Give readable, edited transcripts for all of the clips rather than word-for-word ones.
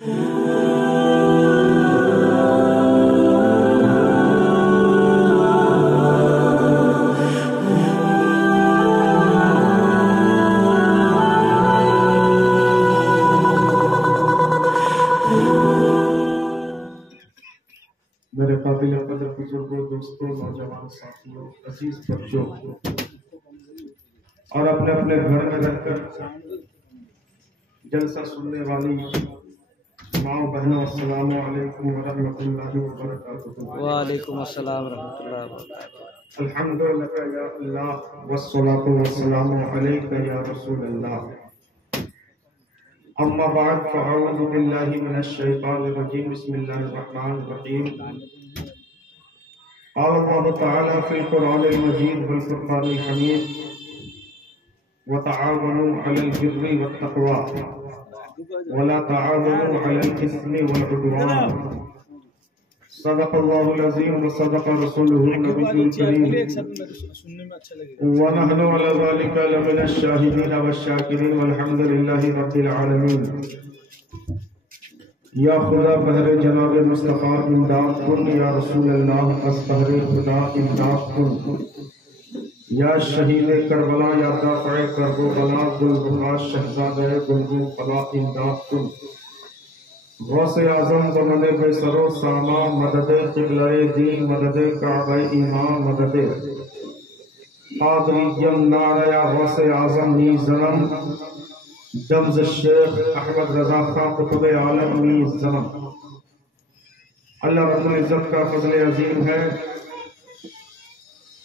میرے قابل قدر بزرگوں، دوستوں، نوجوان ساتھیوں، عزیز بچوں اور اپنے اپنے گھر میں رہ کر جلسہ سننے والی ماں بہنوں، السلام علیکم ورحمۃ اللہ وبرکاتہ۔ وعلیکم السلام ورحمۃ اللہ وبرکاتہ۔ الحمد للہ یا اللہ والصلاۃ والسلام علیک یا رسول اللہ۔ اما بعد فاعوذ باللہ من الشیطان الرجیم، بسم اللہ الرحمن الرحیم۔ قال اللہ تعالی فی القرآن المجید والفرقان الحمید، وتعاونوا علی البر والتقوى ولا تعاونوا علی الاثم والعدوان، صدق اللہ العظیم وصدق رسولہ النبی الکریم، ونحن علی ذلک لمن الشاہدین والشاکرین والحمد للہ رب العالمین۔ یا خدا بہر جناب مصطفیٰ امداد کن، یا رسول اللہ از بہر خدا امداد کن، یا شہید کربلا یا دافع کرب و بلا، گلبخار شہزادہ گلگوں فلا امداد کن۔ غوث اعظم بمد بے سر و ساما، مدد قبلہ دین، مدد کعبہ ایمان، مدد قادریم نعرہ یا غوث اعظم نیز زنم، جمز الشیخ احمد رضا خان قطب عالم نیز زنم۔ اللہ رب العزت کا فضل عظیم ہے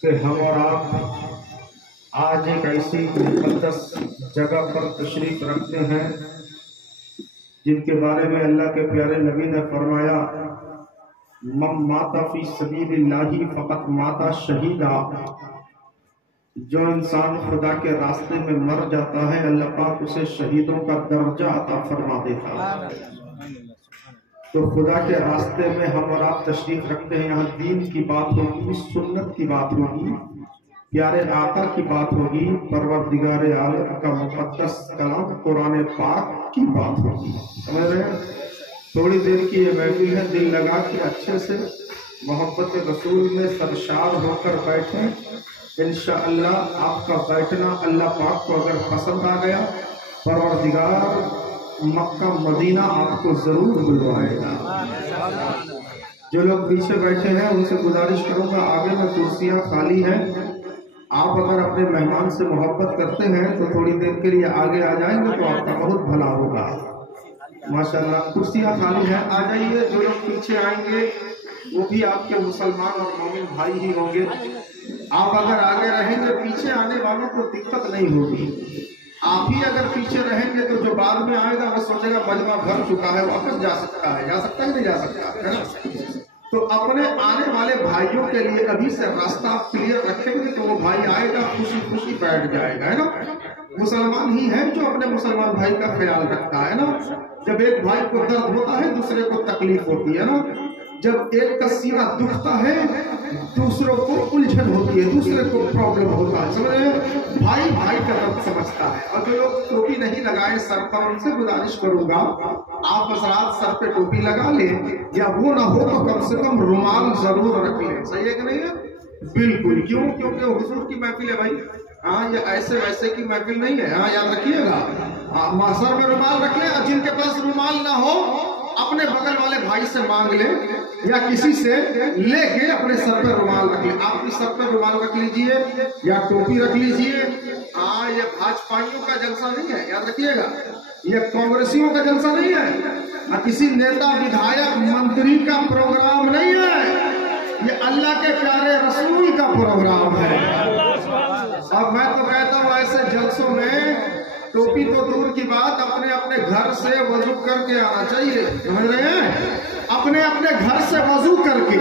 کہ ہم اور آپ آج ایک ایسی مقدس جگہ پر تشریف رکھتے ہیں جن کے بارے میں اللہ کے پیارے نبی نے فرمایا، من مات فی سبیل اللہ فقط مات شہیدا۔ جو انسان خدا کے راستے میں مر جاتا ہے، اللہ پاک اسے شہیدوں کا درجہ عطا فرما دیتا ہے۔ تو خدا کے راستے میں ہم اور آپ تشریف رکھتے ہیں، یہاں دین کی بات ہوگی، سنت کی بات ہوگی، پیارے آقا کی بات ہوگی، پروردگار عالم کا مقدس کلام قرآن پاک کی بات ہوگی۔ سمجھ رہے ہیں؟ تھوڑی دیر کی یہ محفل ہے، دل لگا کے اچھے سے محبت رسول میں سرشار ہو کر بیٹھیں۔ انشاءاللہ آپ کا بیٹھنا اللہ پاک کو اگر پسند آ گیا، پروردگار مکہ مدینہ آپ کو ضرور بلوائے گا۔ جو لوگ پیچھے بیٹھے ہیں ان سے گزارش کروں گا، آگے میں کرسیاں خالی ہیں، آپ اگر اپنے مہمان سے محبت کرتے ہیں تو تھوڑی دیر کے لیے آگے آ جائیں گے تو آپ کا بہت بھلا ہوگا۔ ماشاءاللہ کرسیاں خالی ہیں، آ جائیے۔ جو لوگ پیچھے آئیں گے وہ بھی آپ کے مسلمان اور مومن بھائی ہی ہوں گے۔ آپ اگر آگے رہیں گے، پیچھے آنے والوں کو دقت نہیں ہوگی۔ آپ ہی اگر پیچھے رہیں گے تو جو بعد میں آئے گا وہ سوچے گا مجمع بھر چکا ہے، واپس جا سکتا ہے، جا سکتا ہے نہیں جا سکتا ہے نا؟ تو اپنے آنے والے بھائیوں کے لیے ابھی سے راستہ آپ کلیئر رکھیں گے تو وہ بھائی آئے گا، خوشی خوشی بیٹھ جائے گا، ہے نا؟ مسلمان ہی ہے جو اپنے مسلمان بھائی کا خیال رکھتا ہے نا۔ جب ایک بھائی کو درد ہوتا ہے دوسرے کو تکلیف ہوتی ہے نا۔ جب ایک کا سینہ دکھتا ہے دوسروں کو الجھن ہوتی ہے، دوسرے کو پرابلم ہوتا ہے۔ سمجھ رہے ہیں؟ بھائی بھائی کا درد سمجھتا ہے۔ اور جو لوگ ٹوپی نہیں لگائے سر پر، ان سے گزارش کروں گا آپ حضرات سر پہ ٹوپی لگا لیں، یا وہ نہ ہو تو کم سے کم رومال ضرور رکھ لیں۔ صحیح ہے کہ نہیں ہے؟ بالکل۔ کیوں؟ کیونکہ حضور کی محفل ہے بھائی، ہاں یہ ایسے ویسے کی محفل نہیں ہے، ہاں یاد رکھیے گا۔ سر میں رومال رکھ لیں، اور جن کے پاس رومال نہ ہو اپنے بغل والے بھائی سے مانگ لیں یا کسی سے لے کے اپنے سر پہ رومال رکھ لیں۔ آپ کی سر پہ رومال رکھ لیجئے یا ٹوپی رکھ لیجئے۔ ہاں یہ بھاجپائیوں کا جلسہ نہیں ہے، یاد رکھیے گا، یہ کانگریسیوں کا جلسہ نہیں ہے، کسی نیتا ودھایک منتری کا پروگرام نہیں ہے، یہ اللہ کے پیارے رسول کا پروگرام ہے۔ اب میں تو کہتا ہوں ایسے جلسوں میں ٹوپی تو دور کی بات، اپنے اپنے گھر سے وضو کر کے آنا چاہیے۔ سمجھ رہے ہیں؟ اپنے اپنے گھر سے وضو کر کے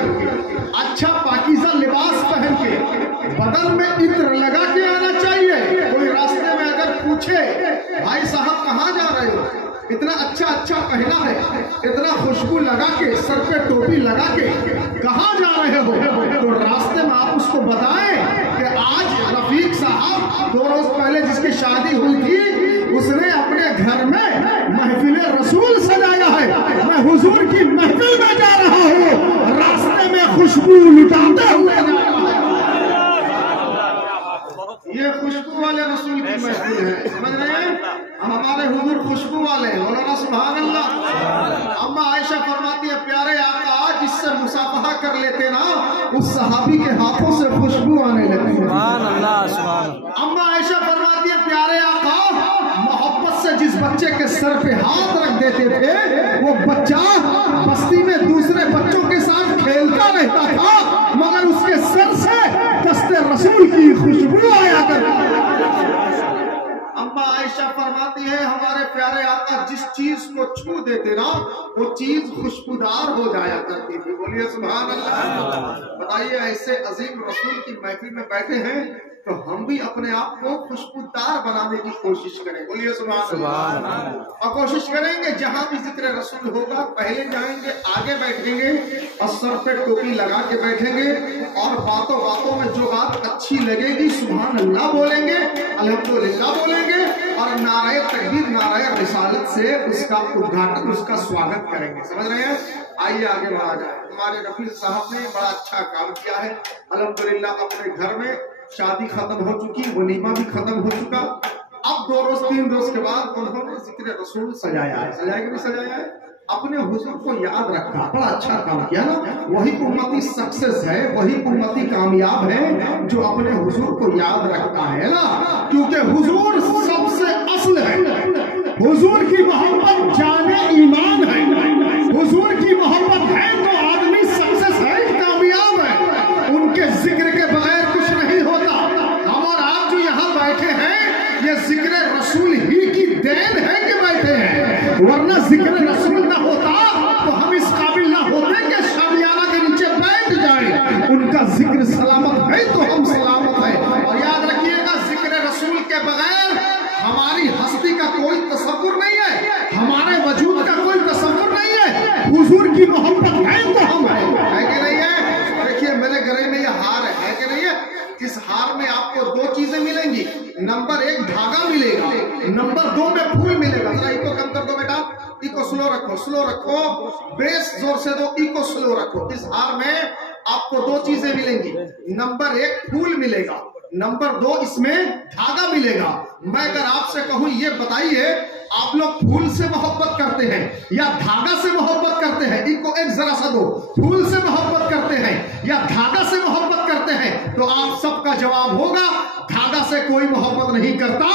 اچھا پاکیزہ لباس پہن کے بدن میں عطر لگا کے آنا چاہیے۔ کوئی راستے میں اگر پوچھے بھائی صاحب کہاں جا رہے ہو، اتنا اچھا پہنا ہے، اتنا خوشبو لگا کے سر پہ ٹوپی لگا کے کہاں جا رہے ہو، تو راستے میں آپ اس کو بتائیں کہ آج رفیق صاحب 2 روز پہلے جس کی شادی ہوئی تھی اس نے اپنے گھر میں محفل رسول سجایا ہے، सहाबी के हाथों से खुशबू आने लगी। सुभान अल्लाह, सुभान अल्लाह। अम्मा आयशा फरमाती है प्यारे आका मोहब्बत से जिस बच्चे के सर पे हाथ रख देते थे वो बच्चा बस्ती में दूसरे बच्चों के साथ खेलता रहता था मगर उसके सर से दस्ते रसूल की खुशबू आया करती। अम्मा आयशा फरमाती है हमारे प्यारे आका जिस चीज को छू देते ना वो चीज खुशबूदार हो जाया करती थी। बोलिए सुभान अल्लाह। बताइए ऐसे अजीम रसूल की महफिल में बैठे हैं तो हम भी अपने आप को खुशबूदार बनाने की कोशिश करें। बोलिए सुभान अल्लाह। और कोशिश करेंगे जहां भी जिक्र रसूल होगा पहले जाएंगे, आगे बैठेंगे और सर पे टोपी लगा के बैठेंगे और बातों बातों में जो बात अच्छी लगेगी सुभान अल्लाह बोलेंगे, अल्हम्दुलिल्लाह बोलेंगे और नारे तकबीर नारे रिसालत से उसका उद्घाटन, उसका स्वागत करेंगे। समझ रहे हैं? आइए आगे बढ़ा जाए। हमारे रफीक साहब ने बड़ा अच्छा काम किया है अल्हम्दुलिल्लाह। अपने घर में शादी खत्म हो चुकी, वलीमा भी खत्म हो चुका। अब 2 रोज 3 रोज के बाद उन्होंने जिक्र रसूल सजाया है। सजाया कि नहीं सजाया है? अपने हुजूर को याद रखा। बड़ा अच्छा काम किया ना। वही उम्मती सक्सेस है, वही उम्मती कामयाब है जो अपने हुजूर को याद रखता है ना। क्योंकि हुजूर सबसे असल है। हुजूर की मोहब्बत जाने ईमान है। हुजूर की मोहब्बत है तो आदमी सक्सेस है, कामयाब है। उनके जिक्र के बगैर कुछ नहीं होता। हम और आप जो यहाँ बैठे हैं ये जिक्र रसूल ही की देन है कि बैठे हैं, वरना जिक्र रसूल ना होता तो हम इस काबिल ना होते कि शामियाना के नीचे बैठ जाए। उनका जिक्र सलामत है तो हम सलामत है। और याद रखिएगा जिक्र रसूल के बगैर हमारी हस्ती का कोई तसव्वुर नहीं है, हमारे वजूद का कोई तसव्वुर नहीं है। हुजूर की मोहब्बत है तो हम है कि नहीं है? देखिए मेरे गले में ये हार है कि नहीं है? इस हार में आपको 2 चीजें मिलेंगी। नंबर 1 धागा मिलेगा, नंबर 2 में फूल मिलेगा। जरा इको कम कर दो बेटा, इको स्लो रखो, स्लो रखो, बेस जोर से दो, इको स्लो रखो। इस हार में आपको 2 चीजें मिलेंगी। नंबर 1 फूल मिलेगा, नंबर 2 इसमें धागा मिलेगा। मैं अगर आपसे कहूं ये बताइए आप लोग फूल से मोहब्बत करते हैं या धागा से मोहब्बत करते हैं? इनको एक जरा सा दो। फूल से मोहब्बत करते हैं या धागा से मोहब्बत करते हैं? तो आप सबका जवाब होगा धागा से कोई मोहब्बत नहीं करता।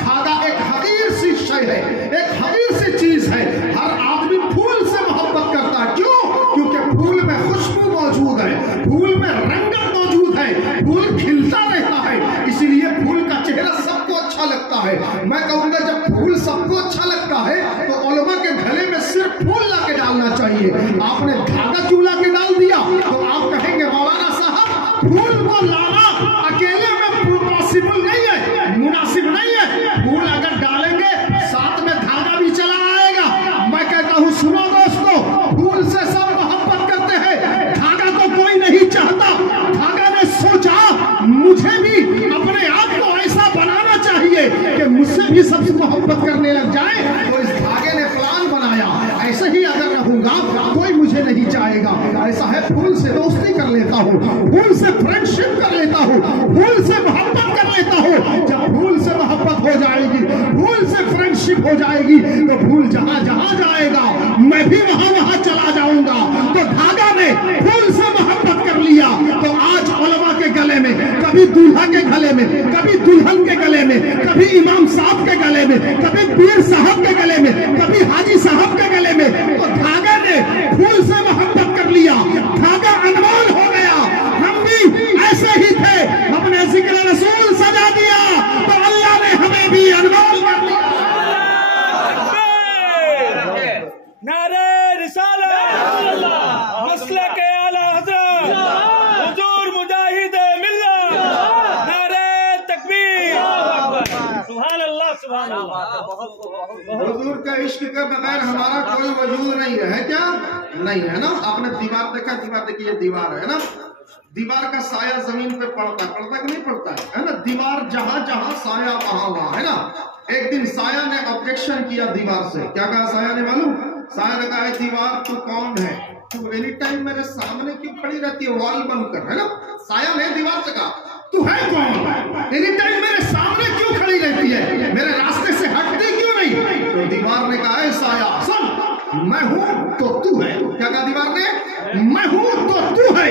धागा एक हकीर सी शय है, एक हकीर सी चीज है। हर आदमी फूल से मोहब्बत करता है। क्यों? क्योंकि फूल में खुशबू मौजूद है, फूल में रंगत मौजूद है, फूल खिलता रहता है, इसीलिए फूल का चेहरा सबको अच्छा लगता है। मैं कहूंगा जब फूल सबको अच्छा लगता है तो उलमा के गले में सिर्फ फूल ला के डालना चाहिए। आपने धागा क्यों ला के डाल दिया? तो आप कहेंगे मौलाना साहब फूल को लाना अकेले में पॉसिबल नहीं है, मुनासिब नहीं है। फूल अगर डालेंगे साथ में धागा भी चला आएगा। मैं कहता हूँ सुनो दोस्तों, फूल से सब मोहब्बत करते हैं, धागा तो कोई नहीं चाहता। धागा ने सोचा मुझे भी अपने आप को ऐसा बनाना चाहिए कि मुझसे भी सबसे मोहब्बत करने लग जाए। तो इस धागे ने प्लान बनाया ऐसे ही अगर रहूंगा कोई मुझे नहीं चाहेगा। ऐसा है फूल से दोस्ती कर लेता हूँ, फूल से फ्रेंडशिप कर लेता हूँ, फूल से मोहब्बत कर लेता हूँ। जब फूल से मोहब्बत हो जाएगी, फूल से फ्रेंडशिप हो जाएगी तो फूल जहां जहां जाएगा मैं भी वहां वहां चला जाऊंगा। तो धागा ने फूल से मोहब्बत कर लिया। तो आज उलमा के गले में, कभी दूल्हा के गले में, कभी दुल्हन के गले में, कभी इमाम साहब के गले में, कभी पीर साहब के गले में, कभी हाजी साहब के गले में, तो धागा ने फूल से मोहब्बत कर लिया। धागा अनमोल हो गया। हम भी ऐसे ही थे, हमने जिक्र रसूल सजा दिया तो अल्लाह ने हमें भी अनमोल कर दिया। नारे रिसालत, मसले के आला हज़रत, हुजूर मुजाहिद मिल्लत, नारे तकबीर, सुभान अल्लाह, सुभान अल्लाह। हुजूर का इश्क के बगैर हमारा कोई वजूद नहीं है क्या? नहीं है ना। आपने दीवार देखा? दीवार देखिए, दीवार है ना। दीवार का साया जमीन पे पड़ता कि नहीं पड़ता है ना? दीवार जहां जहां साया वहां है ना। एक दिन साया ने ऑब्जेक्शन किया दीवार से। क्या कहा साया ने मालूम? साया ने कहा दीवार तू कौन है? तू एनी टाइम मेरे सामने क्यों खड़ी रहती है वॉल बनकर, है ना? साया ने दीवार से कहा तू है कौन? एनी टाइम मेरे सामने क्यों खड़ी रहती है, मेरे रास्ते से हटती क्यों नहीं? तो दीवार ने कहा साया सुन, मैं हूं तो तू है। क्या कहा दीवार ने? मैं हूं तो तू है,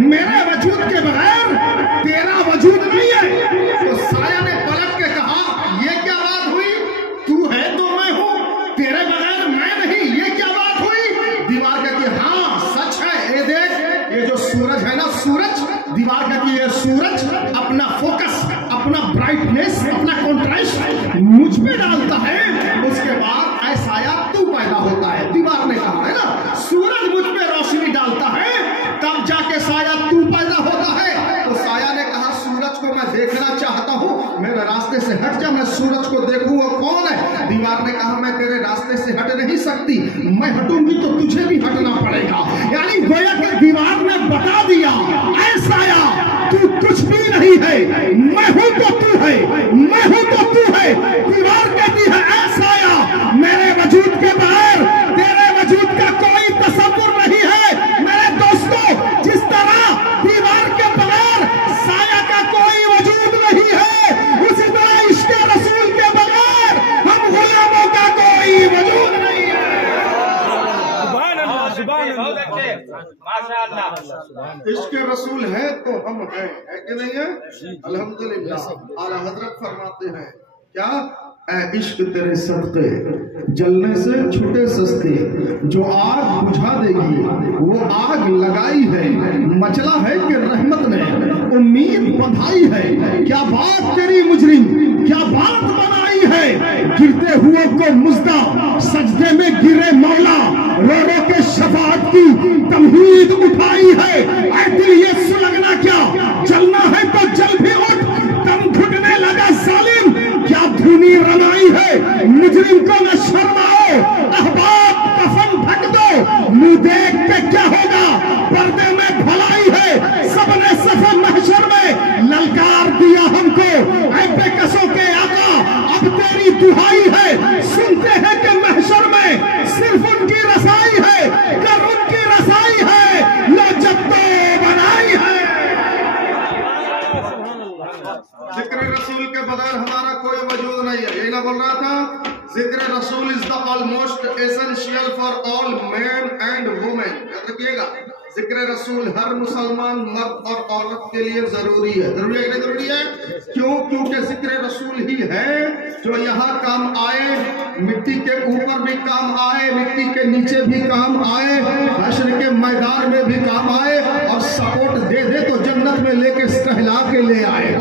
मेरे वजूद के बगैर तेरा वजूद नहीं है। तो साया ने पलट के कहा, ये क्या बात हुई? तू है तो मैं हूं, तेरे बगैर मैं नहीं, ये क्या बात हुई? दीवार कहती हाँ सच है। ये देख, ये जो सूरज है ना, सूरज, दीवार कहती है सूरज अपना फोकस, अपना ब्राइटनेस, अपना कॉन्ट्रास्ट मुझ में डालता है, उसके बाद ऐसा तू पैदा होता है। दीवार ने कहा है ना, सूरज मुझ में रोशनी डालता है, तब जाके साया तू पैदा होता है। तो साया ने कहा, सूरज को मैं देखना चाहता हूँ, मेरे रास्ते से हट जा, मैं सूरज को देखूं वो कौन है। दीवार ने कहा, मैं तेरे रास्ते से हट नहीं सकती, मैं हटूंगी तो तुझे भी हटना पड़ेगा। यानी गोया के दीवार ने बता दिया, ऐ साया तू कुछ भी नहीं है, मैं हूं तो तू है, मैं हूं तो तू है। दीवार कहती है, ऐ साया मेरे वजूद के बगैर तेरे वजूद का कोई तसव्वुर नहीं है। मेरे दोस्तों, जिस तरह दीवार के बगैर साया का कोई वजूद नहीं है, उसी तरह इश्क़ रसूल के बगैर हम गुलामों का कोई वजूद नहीं है। इश्क़ रसूल है तो हम हैं, है कि नहीं है? अल्हम्दुलिल्लाह। आला हजरत फरमाते हैं क्या? ऐ इश्क तेरे सदके जलने से छूटे सस्ते, जो आग बुझा देगी वो आग लगाई है, मचला है कि रहमत ने उम्मीद बंधाई है। क्या बात तेरी मुजरिम, क्या बात बनाई है, गिरते हुए को मुजदा सजदे में गिरे मौला, रो रो के शफाअत की तमहीद उठाई है। ऐ दिल ये सुलगना क्या, जलना है तो जल भी उठ, दम घुटने लगा जालिम, क्या धुनी रनाई है, मुजरिम को न शर्माओ, अहबाब कफन ढक दो, मुंह देख के क्या होगा, पर्दे में भलाई है। सबने सफर महशर में ललकार दिया हमको, ऐ बेकसों के आका अब तेरी दुहाई है। सुनते हैं कि महशर में सिर्फ उनकी रसाई है, कर उनकी रसाई है, लो जब तो बनाई है। जिक्र रसूल के बगैर हमारा कोई वजूद नहीं है, यही ना बोल रहा था? जिक्र रसूल is the almost essential for all man and women. याद रखिएगा, जिक्र रसूल हर मुसलमान मर्द और औरत के लिए जरूरी है। जरूरी है कि नहीं जरूरी है? क्यों? क्योंकि जिक्र रसूल ही है जो यहाँ काम आए, मिट्टी के ऊपर भी काम आए, मिट्टी के नीचे भी काम आए, हश्र के मैदान में भी काम आए, और सपोर्ट दे दे तो जन्नत में लेके टहला के ले आए।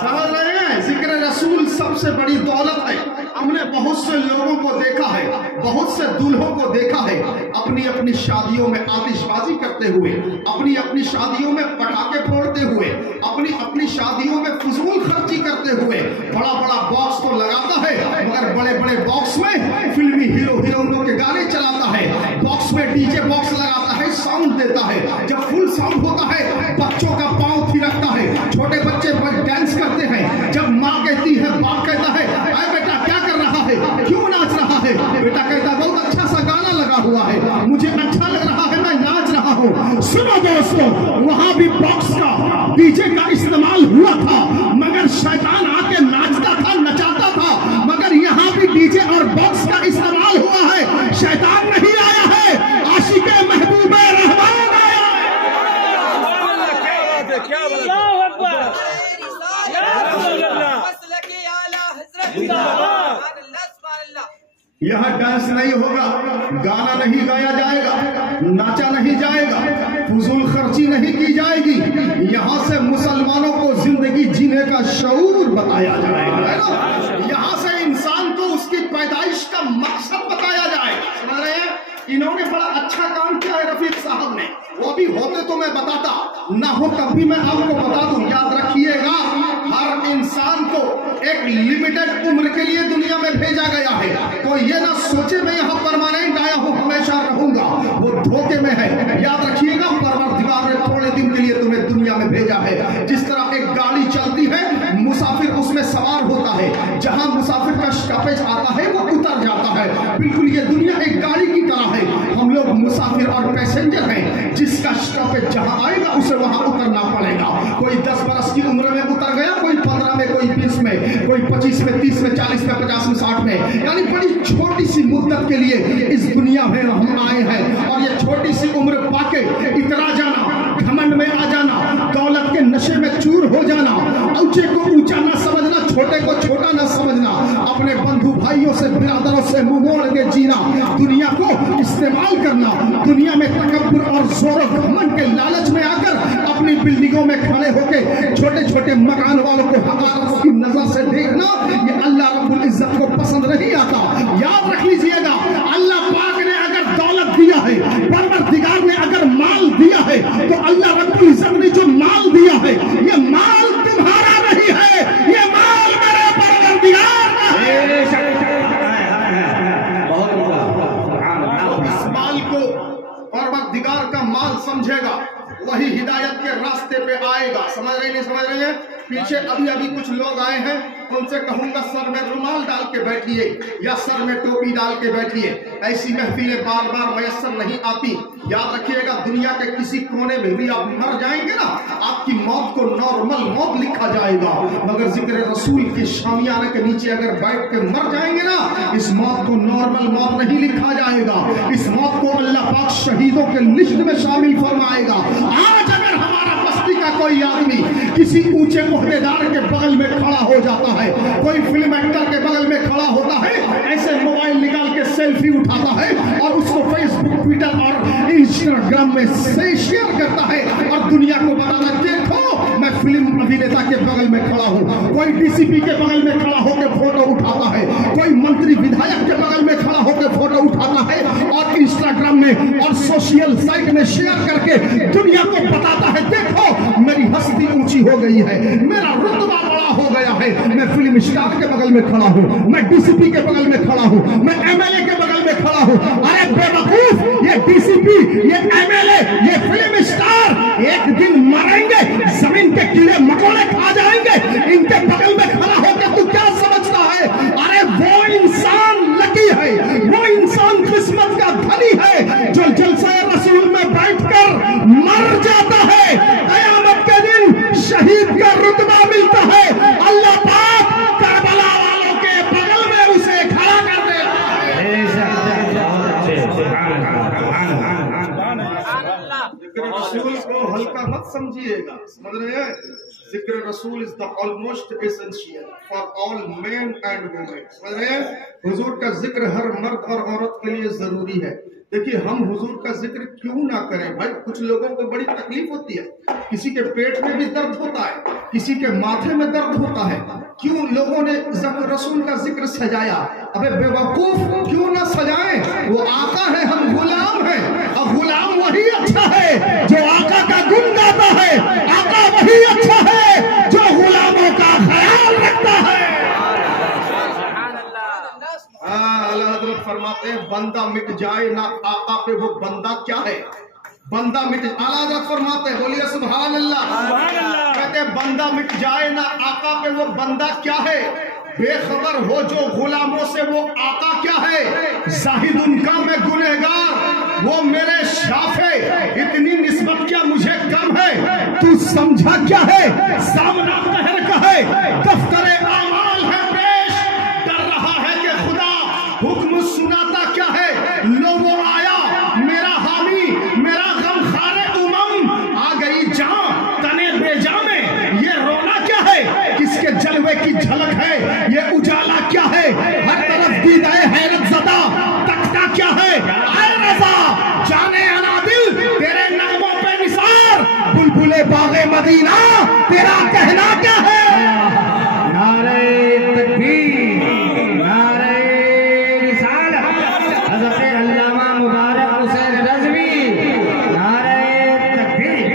समझ रहे हैं? जिक्र रसूल सबसे बड़ी दौलत है। हमने बहुत से लोगों को देखा है, बहुत से दूल्हों को देखा है, अपनी अपनी शादियों में आतिशबाजी करते हुए, अपनी अपनी शादियों में पटाखे फोड़ते हुए, अपनी अपनी शादियों में फजूल खर्ची करते हुए, बड़ा बड़ा बॉक्स तो लगाता है, मगर बड़े बड़े बॉक्स में फिल्मी हीरो हीरोइनों के गाने चलाता है, बॉक्स में डीजे बॉक्स लगाता है, साउंड देता है। जब फुल साउंड होता है, बच्चों का पांव थिरकता है, छोटे बच्चे डांस करते हैं। जब माँ कहती है, बाप कहता है, अरे बेटा क्या कर रहा है, क्यों नाच रहा है? बेटा कहता है, बहुत अच्छा सा गाना लगा हुआ है, मुझे अच्छा लग रहा है, मैं नाच रहा हूँ। सुनो दोस्तों, वहां भी बॉक्स का, डीजे का इस्तेमाल हुआ था, मगर शैतान आके नाचता था, नचाता था। मगर यहाँ भी डीजे और बॉक्स का इस्तेमाल हुआ है, शैतान नहीं आया है, आशिक़े महबूब रहमान आया है। क्या यहाँ डांस नहीं होगा, गाना नहीं गाया जाएगा, नाचा नहीं जाएगा, फजूल खर्ची नहीं की जाएगी। यहाँ से मुसलमानों को जिंदगी जीने का शऊर बताया जाएगा, है ना? यहाँ से इंसान को उसकी पैदाइश का मकसद बताया जाएगा। समझ रहे हैं? इन्होंने बड़ा अच्छा काम किया है रफीक साहब ने, वो भी होते तो मैं बताता, ना हो तब भी मैं आपको बता दूं। याद रखिएगा, हर इंसान को एक लिमिटेड उम्र के लिए दुनिया में भेजा गया है। कोई ये ना सोचे मैं यहाँ परमानेंट आया हूँ, हमेशा रहूंगा, वो धोखे में है। याद रखिएगा, परवरदिगार ने थोड़े दिन के लिए तुम्हें दुनिया में भेजा है। जिस तरह एक गाड़ी चलती है, मुसाफिर उसमें सवार होता है, जहाँ मुसाफिर का स्टॉपेज आता है वो उतर जाता है। बिल्कुल ये दुनिया एक गाड़ी की तरह है, हम लोग मुसाफिर और पैसेंजर हैं। जिसका स्टॉपेज जहाँ आएगा उसे वहाँ उतरना पड़ेगा। कोई 10 बरस की उम्र में उतर गया, कोई 15 में, कोई 20 में, कोई 25 में, 30 में, 40 में, 50 में, 60 में, यानी बड़ी छोटी सी मुद्दत के लिए इस दुनिया में हम आए हैं, और ये छोटी सी उम्र पाके इतना जाना, घमंड में आ जाना, दौलत के नशे में चूर हो जाना, ऊंचे को ऊंचा ना समझना, छोटे को छोटा ना समझना, अपने बंधु भाइयों से बिरादरों से मुंह मोड़ के जीना, दुनिया को इस्तेमाल करना, दुनिया में तकब्बुर और जोर घमंड के लालच में आकर अपनी बिल्डिंगों में खड़े होके छोटे छोटे मकान वालों को हकारत की नजर से देखना, ये अल्लाह रब्बुल इज्जत को पसंद नहीं आता। याद रख लीजिएगा, अल्लाह पाक ने अगर दौलत दिया है, परवरदिगार ने अगर माल दिया है, तो अल्लाह रब्बुल इज्जत ने जो माल दिया है, ये माल तुम्हारा नहीं है, ये माल मेरे परवरदिगार का है। इस माल को परवरदिगार का माल समझेगा, वही हिदायत के रास्ते पे आएगा। समझ रहे नहीं समझ रहे हैं? पीछे अभी अभी कुछ लोग आए हैं, उनसे कहूंगा सर में रुमाल डाल के बैठिए या सर में टोपी डाल के बैठिए। ऐसी महफिलें बार बार मयसर नहीं आती। याद रखिएगा, दुनिया के किसी कोने में भी आप मर जाएंगे ना, आपकी मौत को नॉर्मल मौत लिखा जाएगा, मगर जिक्र रसूल के शामियाने के नीचे अगर बैठ के मर जाएंगे ना, इस मौत को नॉर्मल मौत नहीं लिखा जाएगा। इस मौत को अल्लाह पाक शहीदों के लिस्ट में शामिल फरमाएगा। आज अगर हमारा बस्ती का कोई आदमी किसी ऊंचे ओहदेदार के बगल में खड़ा हो जाता है, कोई फिल्म एक्टर के बगल में खड़ा होता है, ऐसे मोबाइल निकाल के सेल्फी उठाता है और उसको फेसबुक, ट्विटर और इंस्टाग्राम में शेयर करता है और दुनिया को बताना, देखो मैं फिल्म अभिनेता के बगल में खड़ा हूँ। कोई डीसीपी के बगल में खड़ा होकर फोटो उठाता है, कोई मंत्री विधायक के बगल में खड़ा होकर फोटो उठाता है और इंस्टाग्राम में और सोशल साइट में शेयर करके दुनिया को बताता है, देखो मेरी हस्ती ऊंची हो गई है, मेरा रुतबा बड़ा हो गया है, मैं फिल्म स्टार के बगल में खड़ा हूँ, मैं डीसीपी के बगल में खड़ा हूँ, मैं एमएलए के बगल में खड़ा हूँ। अरे बेवकूफ, ये डीसीपी, ये एमएलए, ये फिल्म स्टार एक दिन मरेंगे, जमीन के कीड़े मकोड़े खा जाएंगे, इनके बगल में खड़ा होकर तू क्या समझता है? अरे वो इंसान लकी है, वो इंसान किस्मत का धनी है जो जलसा रसूल में बैठकर मर जाता है, कयामत के दिन शहीद का रुतबा मिलता है, अल्लाह पाक करबला वालों के बगल में उसे खड़ा कर देता है। जिक्र रसूल को हल्का मत समझिएगा, समझ रहे हैं? जिक्र रसूल is the almost essential for all main and women. समझ रहे हैं? हुजूर का जिक्र हर मर्द और औरत के लिए जरूरी है। देखिए, हम हुजूर का जिक्र क्यों ना करें भाई? कुछ लोगों को बड़ी तकलीफ होती है, किसी के पेट में भी दर्द होता है, किसी के माथे में दर्द होता है। क्यों लोगों ने रसूल का जिक्र सजाया? अबे बेवकूफ, क्यों ना सजाएं? वो आका है, हम गुलाम हैं, और गुलाम वही अच्छा है जो आका का गुण गाता है, आका वही अच्छा है जो गुलामों का ख्याल रखता है। हज़रत फरमाते हैं, बंदा मिट जाए ना आका पे वो बंदा क्या है? बंदा मिट, आला हज़रत फरमाते हैं, बोलिए सुभान अल्लाह। कहते हैं बंदा मिट जाए ना आका पे वो बंदा क्या है? बेखबर हो जो गुलामों से वो आका क्या है? जाहिद उनका मैं गुनहगार, वो मेरे शाफे, इतनी निस्बत क्या मुझे कम है? तू समझा क्या है? सामना कहर का है, दफ्तरे आमाल है पेश, डर रहा है कि खुदा हुक्म सुनाता क्या है? लो वो आया मेरा हामी, मेरा गम खारे उमम, आ गई जहां तने बेजा में, ये रोना क्या है? किसके जलवे की झलक है? ये उजाला क्या है? हर तरफ दीदाए हैरत ज़दा, तकता क्या है? आए रज़ा जाने अनादिल, तेरे नगमों पे निसार, बुलबुले बागे मदीना, तेरा कहना क्या है? नारे तकबीर, नारे रिसालत, हज़रत अल्लामा मुबारक हुसैन रज़वी, नारे तकबीर।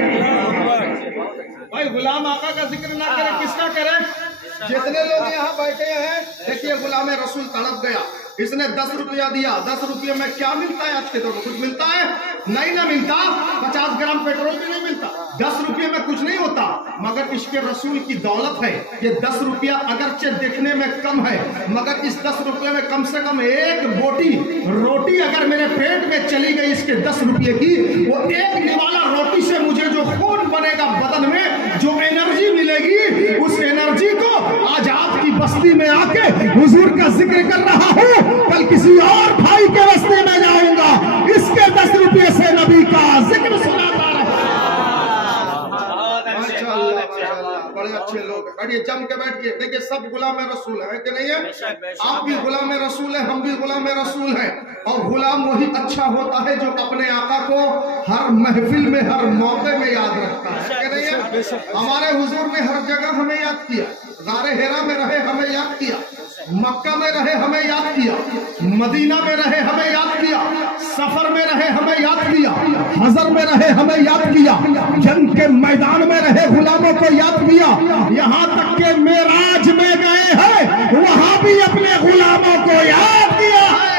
भाई गुलाम आका का जिक्र ना करे, किसका करे? जितने लोग यहाँ बैठे हैं, देखिए गुलाम रसूल तड़प गया, इसने 10 रुपया दिया, 10 रुपये में क्या मिलता है? आज के दौर में कुछ मिलता है? नहीं ना मिलता। 50 ग्राम पेट्रोल भी नहीं मिलता, 10 रुपये में कुछ नहीं होता, मगर इसके रसूल की दौलत है। ये 10 रुपया अगरचे देखने में कम है, मगर इस 10 रुपये में कम से कम एक बोटी रोटी अगर मेरे पेट में चली गई इसके 10 रुपये की, वो एक निवाला रोटी से मुझे जो खून बनेगा बदन में, जो एनर्जी मिलेगी, उस एनर्जी को आज आपकी बस्ती में आके हुजूर का जिक्र कर रहा हूँ, कल किसी और बैठिए, जम के बैठिए। देखिए सब गुलाम रसूल है कि नहीं है? आप भी गुलाम रसूल है, हम भी गुलाम रसूल है। और गुलाम वही अच्छा होता है जो अपने आका को हर महफिल में, हर मौके में याद रखता है कि नहीं है? हमारे हुजूर ने हर जगह हमें याद किया। गारे हेरा में रहे हमें याद किया, मक्का में रहे हमें याद किया, मदीना में रहे हमें याद किया, सफर में रहे हमें याद किया, हजर में रहे हमें याद किया, जंग के मैदान में रहे गुलामों को याद किया, यहाँ तक के मेराज में गए हैं वहां भी अपने गुलामों को याद किया है।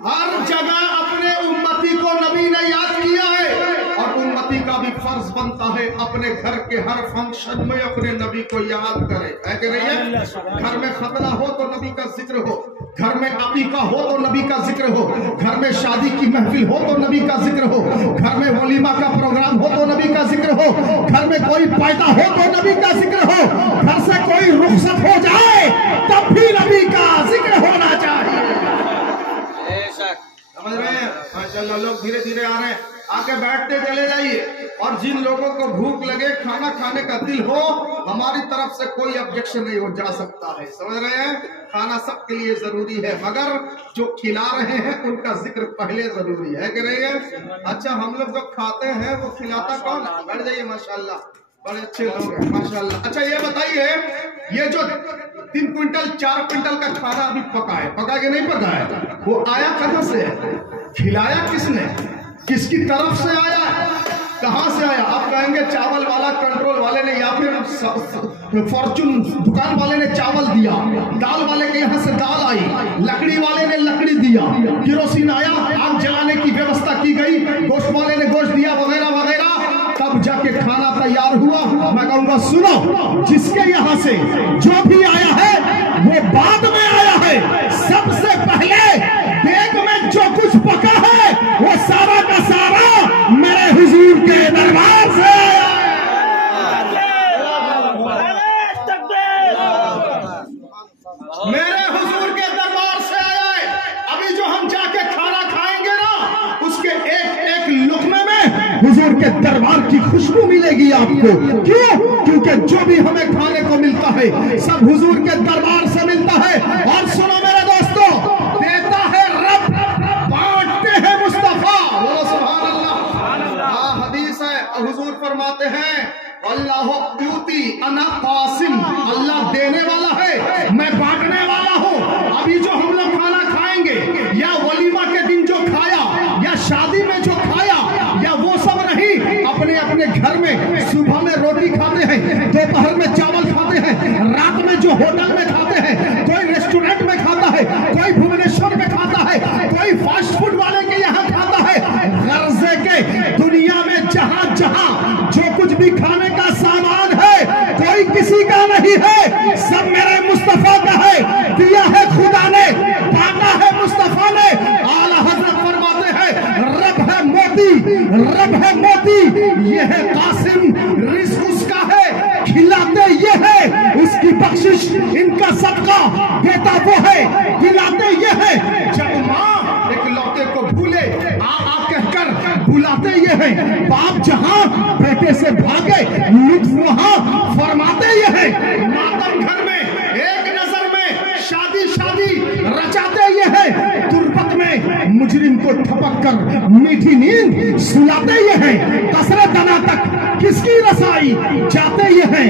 हर जगह अपने उम्मती को नबी ने याद किया है। और उम्मती का भी फर्ज बनता है अपने घर के हर फंक्शन में अपने नबी को याद करे, है कि नहीं है? घर में खतरा हो तो नबी का जिक्र हो, घर में अकीका हो तो नबी का जिक्र हो, घर में शादी की महफिल हो तो नबी का जिक्र हो, घर में वलीमा का प्रोग्राम हो तो नबी का जिक्र हो, घर में कोई पैदा हो तो नबी का जिक्र हो, घर से कोई रुखसत हो जाए तब भी नबी का जिक्र होना चाहिए। समझ रहे हैं? माशाल्लाह, लोग धीरे धीरे आ रहे हैं। आके बैठते चले जाइए। और जिन लोगों को भूख लगे, खाना खाने का दिल हो, हमारी तरफ से कोई ऑब्जेक्शन नहीं हो जा सकता है। समझ रहे हैं? खाना सबके लिए जरूरी है, मगर जो खिला रहे हैं उनका जिक्र पहले जरूरी है कि नहीं है? अच्छा, हम लोग जो खाते हैं वो खिलाता कौन? बैठ जाइए, माशाल्लाह बड़े अच्छे लोग हैं, माशाल्लाह। अच्छा ये बताइए, ये जो 3 क्विंटल 4 क्विंटल का खाना अभी पका के नहीं पका है, वो आया कहाँ से है? खिलाया किसने? किसकी तरफ से आया है? कहां से आया? आप कहेंगे चावल वाला, कंट्रोल वाले ने, या फिर फॉर्चून दुकान वाले ने चावल दिया, दाल वाले के यहाँ से दाल आई, लकड़ी वाले ने लकड़ी दिया, केरोसिन आया, आग जलाने की व्यवस्था की गई, गोश्त वाले ने गोश्त दिया, वगैरह वगैरह, तब जाके खाना तैयार हुआ। मैं कहूंगा सुनो, जिसके यहाँ से जो भी आया है वो बाद में आया है। सबसे पहले देग में जो कुछ पका है वो सारा का सारा मेरे हुजूर के दरबार से आया है, मेरे हुजूर के दरबार से आया है। अभी जो हम जाके खाना खाएंगे ना, उसके एक एक लुकमे में हुजूर के दरबार की खुशबू मिलेगी आपको। क्यों? क्योंकि जो भी हमें खाने को मिलता है सब हुजूर के दरबार से मिलता है। और सुनो मेरे दोस्तों, देता है रब, बांटते हैं मुस्तफा। बोलो सुभान अल्लाह। हाँ, हदीस है, हुजूर फरमाते हैं अल्लाह युती अना कासिम, अल्लाह देने वाला है, मैं बांटने वाला हूँ। अभी जो हम लोग खाना खाएंगे, या वलीमा के दिन जो खाया, या शादी में जो खाया, या वो सब नहीं, अपने अपने घर में सुबह में रोटी खाते हैं, दोपहर में चावल खाते हैं, रात में जो होटल में खाते हैं, कोई रेस्टोरेंट में खाता है, कोई भुवनेश्वर में खाता है, कोई फास्ट फूड वाले के यहाँ खाता है। गर्जे के दुनिया में जहां जहां जो कुछ भी खाने का सामान है, कोई किसी का नहीं है, सब मेरे मुस्तफा का है। दिया है खुदा ने, बांटा है मुस्तफा ने। आला हजरत फरमाते हैं रब है मोती, रब है मोती, ये है कासिम, रिस्क उसका है, खिलाते ये है, उसकी बख्शिश, इनका सदका देता वो है, खिलाते ये है। जब माँ एक लौते को भूले आ कहकर बुलाते ये है, बाप जहां बेटे से भागे लुत्फ वहां फरमाते ये है। मातम घर में एक नजर में शादी शादी रचाते ये है, तुरबत में मुजरिम को ठपक कर मीठी नींद सुलाते ये है। कसरे दना तक किसकी रसाई जाते ये है,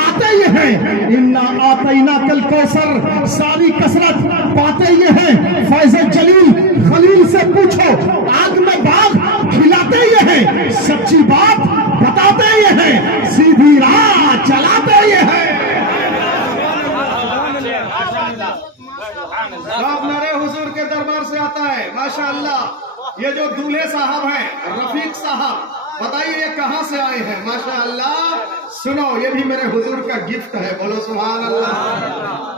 आते ये है। इन्ना आतैना कल कौसर, सारी कसरत पाते ये है। फैज़ जलील खलील से पूछो, आग में बाग खिलाते ये है, सच्ची बात बताते ये है, सीधी राह चलाते ये है। सब मेरे हुजूर के दरबार से आता है, माशाअल्लाह। ये जो दूल्हे साहब हैं, रफीक साहब, बताइए ये कहां से आए हैं? माशाअल्लाह। सुनो, ये भी मेरे हुजूर का गिफ्ट है, बोलो सुभान अल्लाह।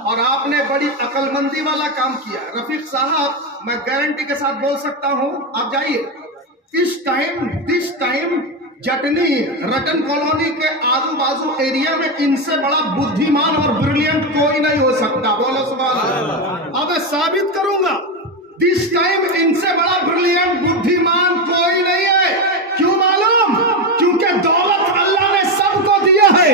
और आपने बड़ी अकलमंदी वाला काम किया रफीक साहब, मैं गारंटी के साथ बोल सकता हूं। आप जाइए, this time Jatni Ratan colony के आजू बाजू एरिया में इनसे बड़ा बुद्धिमान और ब्रिलियंट कोई नहीं हो सकता, बोलो सुभान अल्लाह। अब साबित करूंगा, दिस टाइम इनसे बड़ा ब्रिलियंट बुद्धिमान कोई नहीं है। क्यों मालूम? क्योंकि दौलत अल्लाह ने सबको दिया है,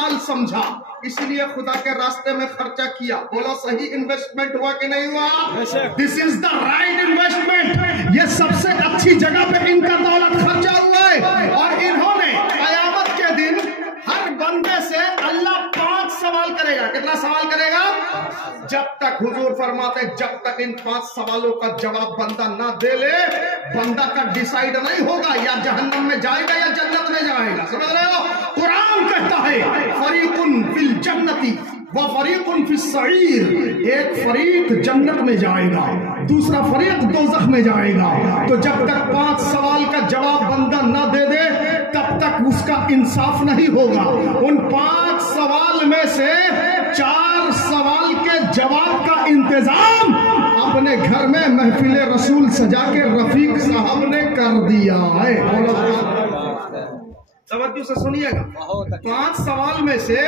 माल समझा, इसलिए खुदा के रास्ते में खर्चा किया। बोलो सही इन्वेस्टमेंट हुआ कि नहीं हुआ? This is the right investment. ये सबसे अच्छी जगह पे इनका दौलत खर्चा हुआ है। और इन्होंने कयामत के दिन हर बंदे से अल्लाह 5 सवाल करेगा। कितना सवाल करेगा? जब तक, हुजूर फरमाते, जब तक इन 5 सवालों का जवाब बंदा ना दे ले, बंदा का डिसाइड नहीं होगा या जहन्नम में जाएगा या जन्नत में जाएगा। समझ रहे हो? कुरान कहता है फरीकुन फिल जन्नती व फरीकुन फिस सईर। एक फरीक जन्नत में जाएगा, दूसरा फरीक दोज़ख में जाएगा। तो जब तक 5 सवाल का जवाब बंदा ना दे दे, तब तक उसका इंसाफ नहीं होगा। उन 5 सवाल में से 4 सवाल के जवाब का इंतजाम अपने घर में महफिल रसूल सजा के रफीक साहब ने कर दिया है। तवज्जो से सुनिएगा, 5 सवाल में से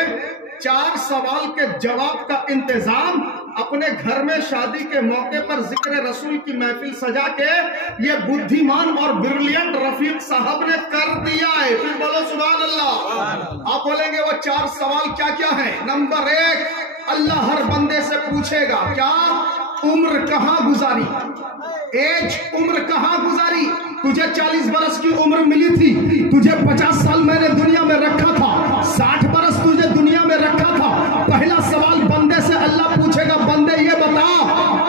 4 सवाल के जवाब का इंतजाम अपने घर में शादी के मौके पर जिक्र रसूल की महफिल सजा के ये बुद्धिमान और ब्रिलियंट रफीक साहब ने कर दिया है। फिर बोलो सुभान अल्लाह। आप बोलेंगे वो 4 सवाल क्या क्या है? नंबर 1, अल्लाह हर बंदे से पूछेगा क्या? उम्र कहाँ गुजारी? एज, उम्र कहाँ गुजारी? तुझे 40 बरस की उम्र मिली थी, तुझे 50 साल मैंने दुनिया में रखा था, 60 बरस तुझे दुनिया में रखा था। पहला सवाल बंदे से अल्लाह पूछेगा, बंदे ये बता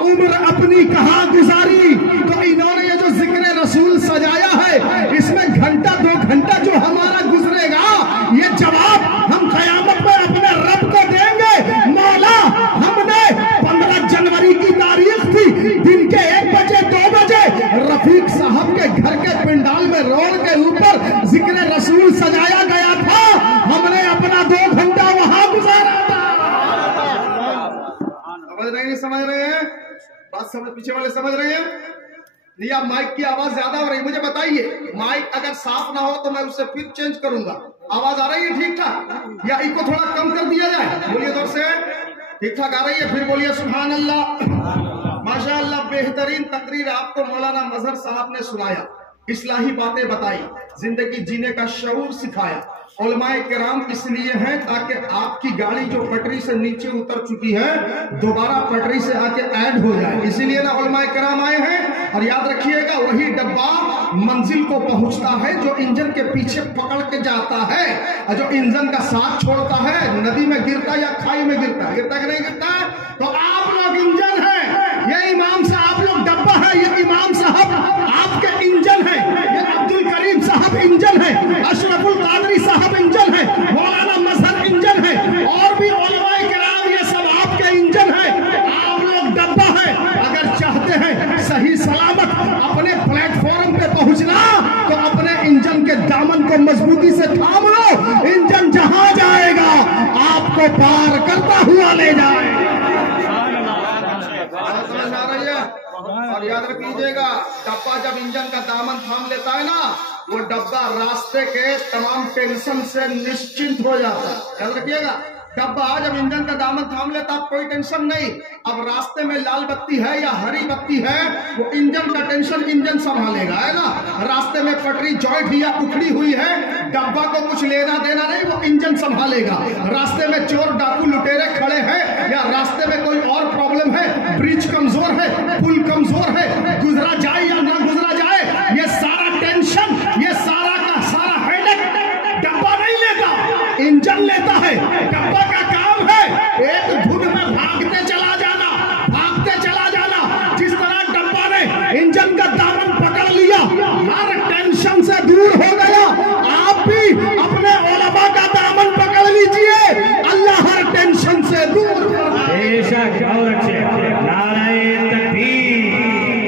उम्र अपनी कहाँ गुजारी? तो इन्होंने ये जो जिक्र रसूल सजाया है, इसमें घंटा 2 घंटा जो हमारा गुजरेगा, ये जवाब हम कयामत में अपने रब को देंगे। मौला, हमने 15 जनवरी की तारीख थी, दिन के 1 बजे 2 बजे रफीक साहब के घर के पिंडाल में रोड के ऊपर जिक्र रसूल सजाया गया था, हमने अपना 2 घंटा वहां गुजारा था। समझ रहे हैं? बात समझ, पीछे वाले समझ रहे हैं? नहीं, आप माइक की आवाज ज्यादा हो रही है, मुझे बताइए। माइक अगर साफ ना हो तो मैं उससे फिर चेंज करूंगा। आवाज आ रही है ठीक ठाक, या इनको थोड़ा कम कर दिया जाए? बोलिए जोर से। ठीक ठाक आ रही है? फिर बोलिए सुभान अल्लाह। माशाअल्लाह, बेहतरीन तकरीर आपको मौलाना मजहर साहब ने सुनाया, इस्लाही बातें बताई, जिंदगी जीने का शऊर सिखाया। उलमाए किराम इसलिए हैं ताकि आपकी गाड़ी जो पटरी से नीचे उतर चुकी है दोबारा पटरी से आके ऐड हो जाए, इसीलिए ना उलमाए किराम आए हैं। और याद रखिएगा, वही डब्बा मंजिल को पहुंचता है जो इंजन के पीछे पकड़ के जाता है, और जो इंजन का साथ छोड़ता है नदी में गिरता या खाई में गिरता है। गिरता कि नहीं गिरता? तो आप लोग इंजन है, ये इमाम साहब, आप लोग डब्बा है, ये इमाम साहब आपके इंजन है, ये अब्दुल करीम साहब इंजन है, अशरफुल कादरी साहब इंजन है, मौलाना मजहर इंजन है, और भी उलमाए किराम ये सब आपके इंजन है। आप लोग डब्बा है। अगर चाहते हैं सही सलामत अपने प्लेटफॉर्म पे पहुंचना तो अपने इंजन के दामन को मजबूती से थाम लो। इंजन जहां जाएगा आपको पार करता हुआ ले जाएगा। समझ आ रही है? और याद रख लीजिएगा, डब्बा जब इंजन का दामन थाम लेता है ना, वो डब्बा रास्ते के तमाम टेंशन से निश्चिंत हो जाता है। याद रखिएगा, डब्बा जब इंजन का दामन थाम लेता है कोई टेंशन नहीं। अब रास्ते में लाल बत्ती है या हरी बत्ती है, वो इंजन का टेंशन इंजन संभालेगा, है ना। रास्ते में पटरी जॉइंट या उखड़ी हुई है, डब्बा को कुछ लेना देना नहीं, वो इंजन संभालेगा। रास्ते में चोर डाकू लुटेरे खड़े हैं या रास्ते में कोई और प्रॉब्लम है, ब्रिज कमजोर है, पुल कमजोर है, गुजरा जाए या ना गुजरा जाए, ये सारा टेंशन, ये सारा का सारा हेडेक डब्बा नहीं लेता, इंजन लेता है। डब्बा का काम है एक धुन में भागते चला जाना, भागते चला जाना। जिस तरह डब्बा ने इंजन का दामन पकड़ लिया, हर टेंशन से दूर हो गया। आप भी अपने उलमा का दामन पकड़ लीजिए, अल्लाह हर टेंशन से दूर। बेशक, और अच्छे नारे तकबीर।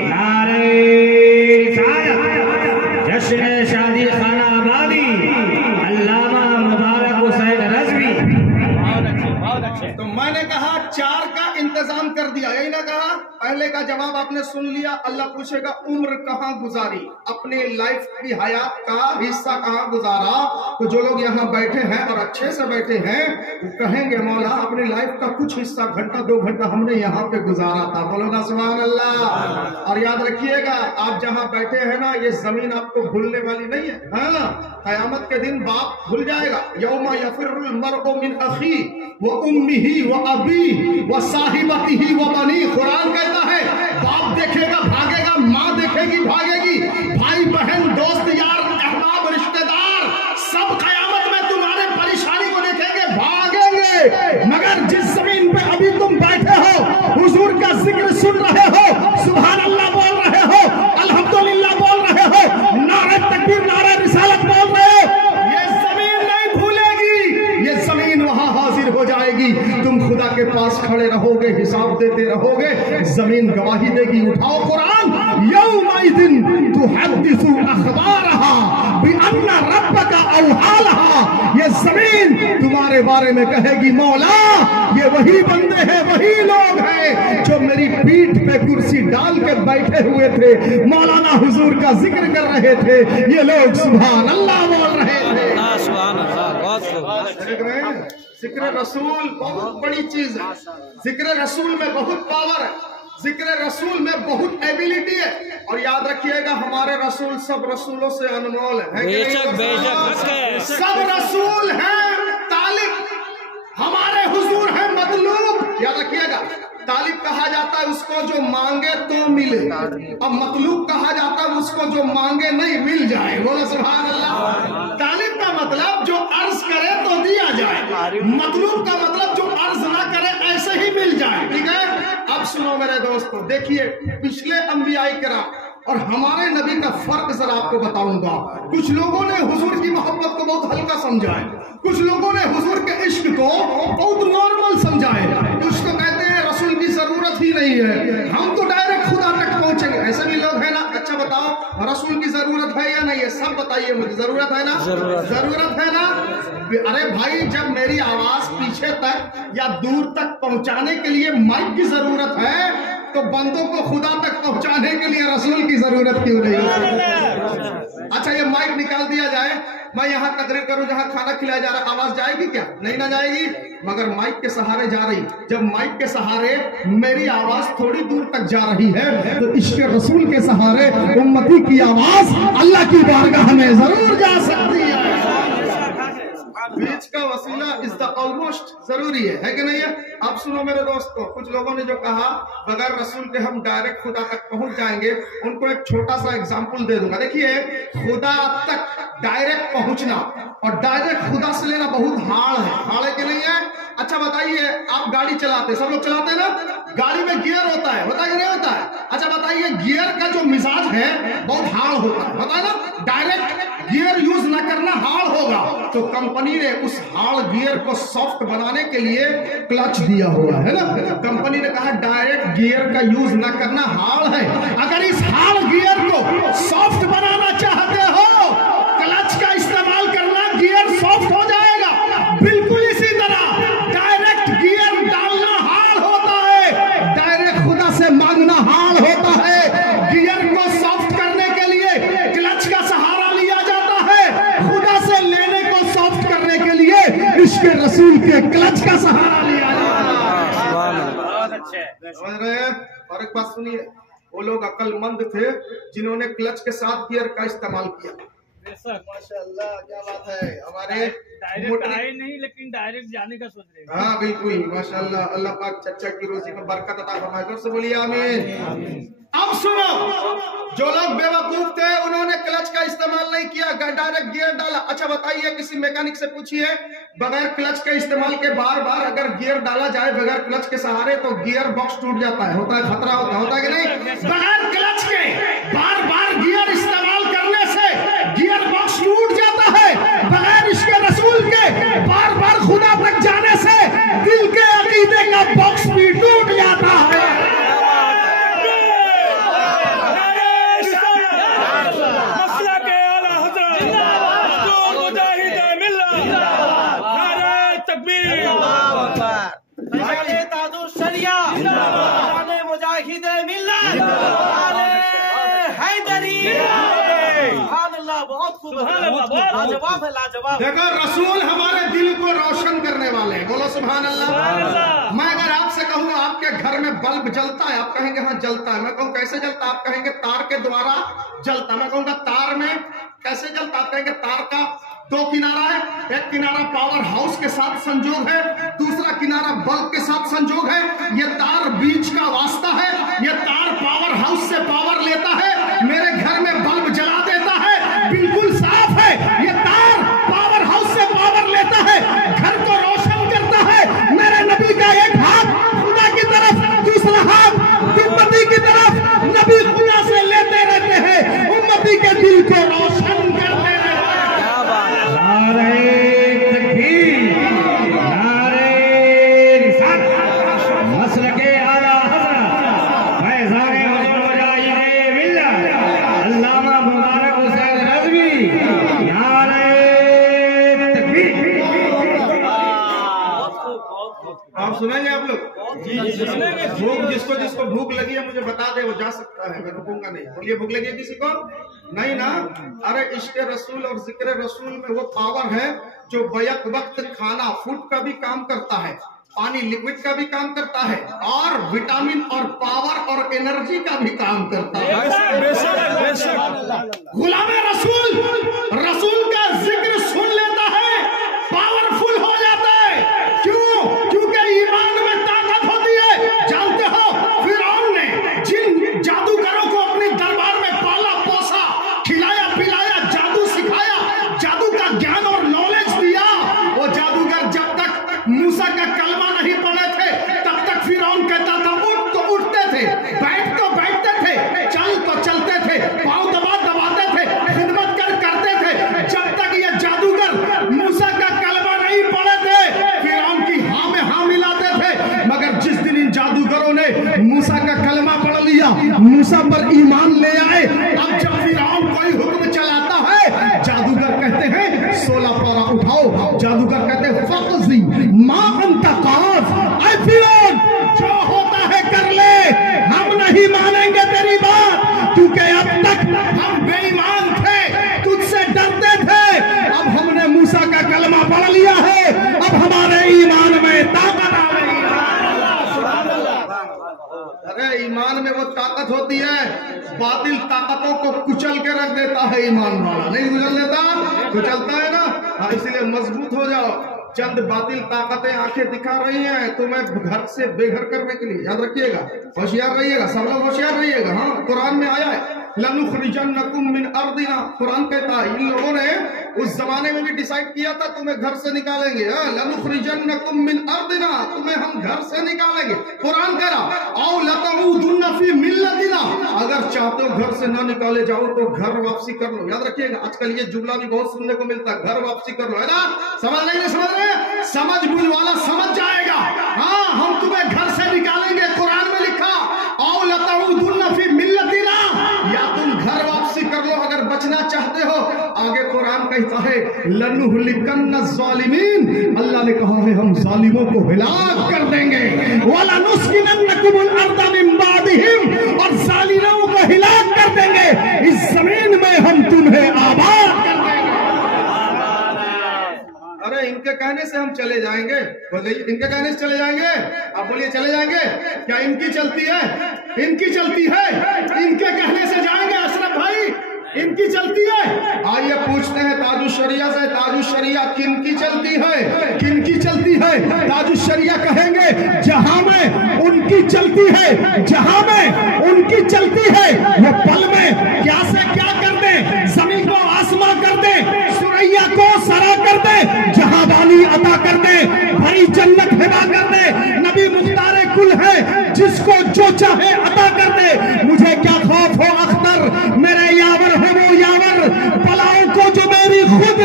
तो मैंने कहा 4 का इंतजाम कर दिया, यही ना कहा। पहले का जवाब आपने सुन लिया। अल्लाह पूछेगा उम्र कहाँ गुजारी, अपने लाइफ की हयात का हिस्सा कहाँ गुजारा। तो जो लोग यहाँ बैठे हैं और अच्छे से बैठे हैं वो कहेंगे मौला अपनी लाइफ का कुछ हिस्सा, घंटा 2 घंटा हमने यहाँ पे गुजारा था। बोलो ना सुभान अल्लाह। और याद रखिएगा आप जहाँ बैठे हैं ना, ये जमीन आपको भूलने वाली नहीं है। हाँ, क़यामत के दिन बाप भूल जाएगा। यौमा यफिर्रुल मर्अु मिन अखी व उम्मिही व अबीही व साहिबतिही व बनी। कुरान कहता है बाप देखेगा भागेगा, माँ देखेगी भागेगी, भाई बहन दोस्त यार अहबाब रिश्तेदार सब क़यामत में तुम्हारे परेशानी को देखेंगे भागेंगे। मगर जिस जमीन पे अभी तुम बैठे हो, हुजूर का जिक्र सुन रहे हो, सुभान अल्लाह बोल रहे हो, अल्हम्दुलिल्लाह बोल रहे हो, नारे तकबीर नारे रिसालत बोल रहे हो, ये जमीन नहीं भूलेगी। ये जमीन वहां हाजिर हो जाएगी। तुम खुदा के पास खड़े रहोगे, हिसाब देते रहोगे, जमीन गवाही देगी। उठाओ कुरान, यौमइदिन तुहद्दिसु अखबारहा बिअन्ना रब्बका औहालहा। ये जमीन तुम्हारे बारे में कहेगी मौला ये वही बंदे हैं, वही लोग हैं जो मेरी पीठ पे कुर्सी डाल के बैठे हुए थे, मौलाना हुजूर का जिक्र कर रहे थे, ये लोग सुभान अल्लाह बोल रहे थे। जिक्र रसूल बहुत बड़ी चीज है। जिक्र रसूल में बहुत पावर है, जिक्र रसूल में बहुत एबिलिटी है। और याद रखिएगा हमारे रसूल सब रसूलों से अनमोल है। सब रसूल हैं तालिब, हमारे हुजूर हैं मतलूब। याद रखिएगा तालिब कहा जाता है उसको जो मांगे तो मिले, अब मतलूब कहा जाता है उसको जो मांगे नहीं मिल जाए। बोलो सुभान अल्लाह। तालिब का मतलब जो अर्ज करे तो दिया जाए, मतलूब का मतलब जो अर्ज ना करे ऐसे ही मिल जाए। ठीक है, अब सुनो मेरे दोस्तों, देखिए पिछले अंबियाई किराम और हमारे नबी का फर्क जरा आपको बताऊंगा। कुछ लोगों ने हुजूर की मोहब्बत को बहुत हल्का समझा है, कुछ लोगों ने हुजूर के इश्क को बहुत नॉर्मल समझा है, कुछ तो कहते हैं रसूल की जरूरत ही नहीं है, हम तो डायरेक्ट खुदा तक पहुंचेंगे। ऐसे भी लोग हैं ना। अच्छा बताओ रसूल की जरूरत है या नहीं है, सब बताइए मुझे। जरूरत है ना, जरूरत है ना। अरे भाई जब मेरी आवाज पीछे तक या दूर तक पहुंचाने के लिए माइक की जरूरत है तो बंदों को खुदा तक पहुंचाने के लिए रसूल की जरूरत क्यों नहीं? अच्छा ये माइक निकाल दिया जाए, मैं यहाँ तकरीर करूँ जहाँ खाना खिलाया जा रहा, आवाज जाएगी क्या? नहीं ना जाएगी। मगर माइक के सहारे जा रही। जब माइक के सहारे मेरी आवाज थोड़ी दूर तक जा रही है तो इसके रसूल के सहारे उम्मती की आवाज अल्लाह की बारगाह में जरूर जा सकती है। बीच का वसीला इज द ऑलमोस्ट जरूरी है कि नहीं है? अब सुनो मेरे दोस्तों, कुछ लोगों ने जो कहा बगैर रसूल के हम डायरेक्ट खुदा तक पहुंच जाएंगे, उनको एक छोटा सा एग्जांपल दे दूंगा। देखिए खुदा तक डायरेक्ट पहुंचना और डायरेक्ट खुदा से लेना बहुत हार्ड है कि नहीं है? अच्छा बताइए आप गाड़ी चलाते, सब लोग चलाते हैं ना, गाड़ी में गियर होता है, होता है नहीं होता है? अच्छा बताइए गियर का जो मिजाज है बहुत हार्ड होता है, होता है ना? डायरेक्ट गियर यूज ना करना हार्ड होगा, तो कंपनी ने उस हार्ड गियर को सॉफ्ट बनाने के लिए क्लच दिया हुआ है ना। कंपनी ने कहा डायरेक्ट गियर का यूज ना करना हार्ड है, अगर इस हार्ड गियर को सॉफ्ट बनाना चाहते हो क्लच का इस्तेमाल करना, गियर सॉफ्ट हो जाएगा। बिल्कुल इसी तरह डायरेक्ट गियर डालना हार्ड होता है, डायरेक्ट खुदा से मांगना हार्ड होता है। गियर को सॉफ्ट करने के लिए क्लच का सहारा लिया जाता है, खुदा से लेने को सॉफ्ट करने के लिए इसके रसूल के क्लच का सहारा लिया जाता है। समझ रहे हैं? और एक बात सुनिए, वो लोग अक्लमंद थे जिन्होंने क्लच के साथ गियर का इस्तेमाल किया। माशाअल्लाह क्या बात है। हमारे डायरेक्ट आए नहीं लेकिन डायरेक्ट जाने का सोच रहे हैं। हाँ बिल्कुल माशाअल्लाह। अल्लाह पाक चच्चा की रोजी में बरकत अता फरमाए। जोर से बोलिए आमीन। अब सुनो, जो लोग बेवकूफ थे उन्होंने क्लच का इस्तेमाल नहीं किया, डायरेक्ट गियर डाला। अच्छा बताइए किसी मैकेनिक से पूछिए बगैर क्लच के इस्तेमाल के बार बार अगर गियर डाला जाए बगैर क्लच के सहारे तो गियर बॉक्स टूट जाता है, होता है खतरा होता है कि नहीं? बगैर क्लच के बार बार गियर इस्तेमाल करने से गियर बॉक्स टूट जाता है। बगैर इसके रसूल के बार बार खुदा तक जाने से दिल के अकीदे का बॉक्स भी टूट जाता है। तकबीर बहुत खूब, लाजवाब है, लाजवाब। देखो रसूल हमारे दिल को रोशन करने वाले हैं, बोलो सुभान अल्लाह। मैं अगर आपसे कहूँ आपके घर में बल्ब जलता है, आप कहेंगे हाँ जलता है। मैं कहूँ कैसे जलता है, आप कहेंगे तार के द्वारा जलता है। मैं कहूँगा तार में कैसे जलता, आप कहेंगे तार का दो किनारा है, एक किनारा पावर हाउस के साथ संजोग है, दूसरा किनारा बल्ब के साथ संजोग है। ये तार बीच का वास्ता है, ये तार पावर हाउस से पावर लेता है, मेरे घर में बल्ब जला देता है, बिल्कुल साफ है। ये तार पावर हाउस से पावर लेता है, घर को रोशन करता है। मेरे नबी का एक हाथ खुदा की तरफ, दूसरा हाथ उम्मती की तरफ, नबी खुदा से लेते रहते हैं, उम्मती के दिल को रोशन करते रहते हैं। आप सुनेंगे आप लोग? भूख जिसको भूख लगी है मुझे बता दे, वो जा सकता है, मैं रुकूंगा नहीं। बोलिए भूख लगी है किसी को? नहीं ना? अरे इश्क रसूल और जिक्र रसूल में वो पावर है जो बैक वक्त खाना फूड का भी काम करता है, पानी लिक्विड का भी काम करता है, और विटामिन और पावर और एनर्जी का भी काम करता है। गुलाम रसूल रसूल का जिक्र सुन लेता है, पावरफुल हो जाता है। क्यों? क्योंकि ईमान में ताकत होती है। जानते हो फिरौन ने जिन जादूगरों को अपने दरबार में पाला पोसा, खिलाया पिलाया, जादू सिखाया, जादू का ज्ञान और नॉलेज दिया, वो जादूगर जब तक मूसा का कलमा नहीं पढ़े थे तब तक फिरौन कहता था उठ तो उठते थे, बैठ तो बैठते थे, चल तो चलते थे, पाँव दबाते थे, खिदमत करते थे। जब तक ये जादूगर मूसा का कलमा नहीं पढ़े थे फिरौन की हाँ में हाँ मिलाते थे। मगर जिस दिन इन जादूगरों ने मूसा का कलमा पढ़ लिया, मूसा पर ईमान ले आए, अब जब फिरौन कोई हुक्म चलाता है जादूगर कहते हैं 16 पारा उठाओ, जादूगर कहते हैं फक़ज़ी मा अंता क़ाज़, ऐ फिरौन जो होता है कर ले, हम नहीं मानेंगे तेरी बात, क्योंकि अब तक हम बेईमान थे, तुझसे डरते थे, अब हमने मूसा का कलमा पढ़ लिया है, अब हमारे ईमान में ताकत आ गई है। अरे ईमान में वो ताकत होती है, बातिल ताकतों को कुचल के रख देता है ईमान वाला, नहीं कुचल देता, कुचलता है ना। इसलिए मजबूत हो जाओ। चंद बातिल ताकतें आंखें दिखा रही हैं तुम्हें घर से बेघर करने के लिए, याद रखिएगा, होशियार रहिएगा, सब लोग होशियार रहिएगा। हाँ, कुरान में आया है लनुखरिजन्नकुम मिन अर्दिना, कुरान कहता है इन लोगों ने उस जमाने में भी डिसाइड किया था तुम्हें घर से निकालेंगे। लनुखरिजन्नकुम मिन अर्दिना, तुम्हें हम घर से निकालेंगे। कुरान कह रहा औ लतऊदुन्ना फी मिल्लतिना, अगर चाहते हो घर से ना निकाले जाओ तो घर वापसी कर लो। याद रखिएगा, आजकल ये जुमला भी बहुत सुनने को मिलता है, घर वापसी कर लो, है ना? समझ नहीं समझ रहे? समझ बुझ वाला समझ जाएगा। हाँ, हम तुम्हें घर से निकालेंगे, कुरान में लिखा औ लतऊदुन्ना फी मिल्लतिना, या तुम घर वापसी कर लो अगर बचना चाहते हो। आगे कुरान कहता है लनुहलिकन्न ज़ालिमीन, अल्लाह ने कहा है हम जालिमों को हिलाक कर देंगे, वला नुस्किनन्नकुमुल अर्दा मिन बादिहिम, और जालिमों को हिलाक कर देंगे, इस जमीन में हम तुम्हें आबाद कर देंगे। अरे इनके कहने से हम चले जाएंगे, बोले इनके कहने से चले जाएंगे, आप बोलिए चले जाएंगे क्या? इनकी चलती है, इनकी चलती है, इनके कहने से जाएंगे अशरफ भाई, इनकी चलती है। आइए पूछते हैं ताजुशरिया से, ताजुशरिया किनकी चलती है, किनकी चलती है? ताजुशरिया कहेंगे जहां में उनकी चलती है, जहां में उनकी चलती है वो पल में क्या से क्या कर दे, जमीन को आसमां कर दे, सुरैया को सरा कर दे, जहां वाली अता कर दे, भरी जन्नत हिबा कर दे, नबी मुख्तार कुल है, जिसको जो चाहे अता कर दे। मुझे क्या खौफ हो अख्तर, मेरे यावर है वो यावर, पलाओं को जो मेरी खुद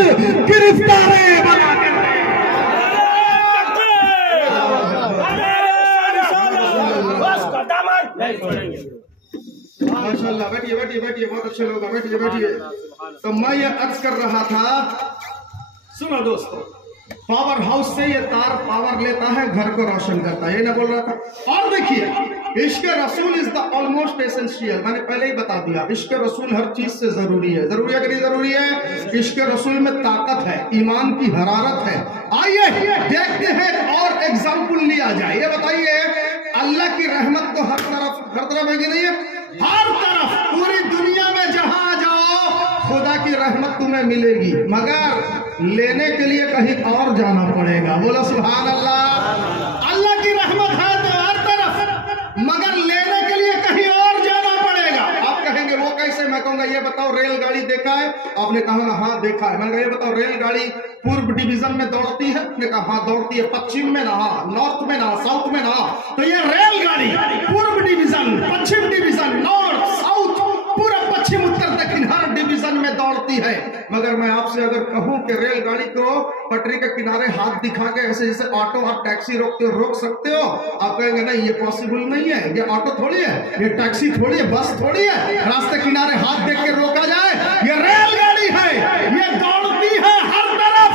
गिरफ्तार बना कर दे। माशाल्लाह, बैठिए बैठिए बैठिए, बहुत अच्छे लोग हैं, बैठिए बैठिए। तो मैं ये अर्ज कर रहा था, सुनो दोस्तों, पावर हाउस से ये तार पावर लेता है, घर को रोशन करता है, ये ना बोल रहा था। और देखिए عشق رسول از دا آلموسٹ ایسنشیل. میں نے پہلے ہی بتا دیا عشق رسول ہر چیز سے ضروری ہے. ضروری ہے کہ نہیں ضروری ہے؟ عشق رسول میں طاقت ہے, ایمان کی حرارت ہے. آئیے دیکھتے ہیں اور ایگزامپل لیا جائے. یہ بتائیے اللہ کی رحمت تو ہر طرف ہے کہ نہیں ہے؟ ہر طرف پوری دنیا میں جہاں جاؤ خدا کی رحمت تمہیں ملے گی, مگر لینے کے لیے کہیں اور جانا پڑے گا. بولو سبحان اللہ. اللہ کی رحمت ہے تو ہر طرف, مگر لینے کے لیے کہیں اور جانا پڑے گا. آپ کہیں گے وہ کیسے؟ میں کہوں گا یہ بتاؤ ریل گاڑی دیکھا ہے؟ آپ نے کہا ہاں دیکھا ہے. میں نے کہا یہ بتاؤ ریل گاڑی پورب ڈویژن میں دوڑتی ہے؟ نے کہا ہاں دوڑتی ہے. پچھم میں نہ, نارتھ میں نہ, ساؤتھ میں نہ. تو یہ ریل گاڑی پورب ڈویژن, پچھم ڈویژن, نارتھ, ساؤتھ, پورا پچھم, اتر, دکن ہر ڈویژن میں دوڑتی ہے. مگر میں آپ سے اگر کہوں کہ ریل گاڑی کو پٹری کے کنارے ہاتھ دکھا کے ایسے جیسے آٹو اور ٹیکسی روکتے ہو روک سکتے ہو, آپ کہیں گے نہیں یہ پاسبل نہیں ہے. یہ آٹو تھوڑی ہے, یہ ٹیکسی تھوڑی ہے, بس تھوڑی ہے راستے کنارے ہاتھ دیکھ کے روکا جائے. یہ ریل گاڑی ہے, یہ دوڑتی ہے ہر طرف,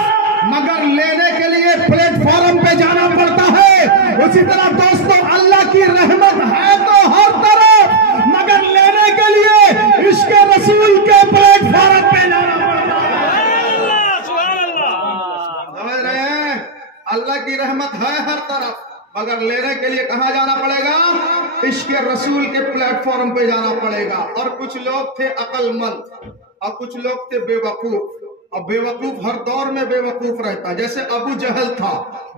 مگر لینے کے لیے پلیٹ فارم پہ جانا پڑتا ہے. اسی طرح دوستوں اللہ کی رحمت ہے تو ہر طرف, مگر لینے کے لیے عشق رسول کے پلیٹ فارم پہ جانا پڑتا ہے. سمجھ رہے ہیں؟ اللہ کی رحمت ہے ہر طرف, مگر لینے کے لیے کہاں جانا پڑے گا؟ عشق رسول کے پلیٹ فارم پہ جانا پڑے گا. اور کچھ لوگ تھے عقل مند اور کچھ لوگ تھے بے وقوف. اور بے وقوف ہر دور میں بے وقوف رہتا. جیسے ابو جہل تھا,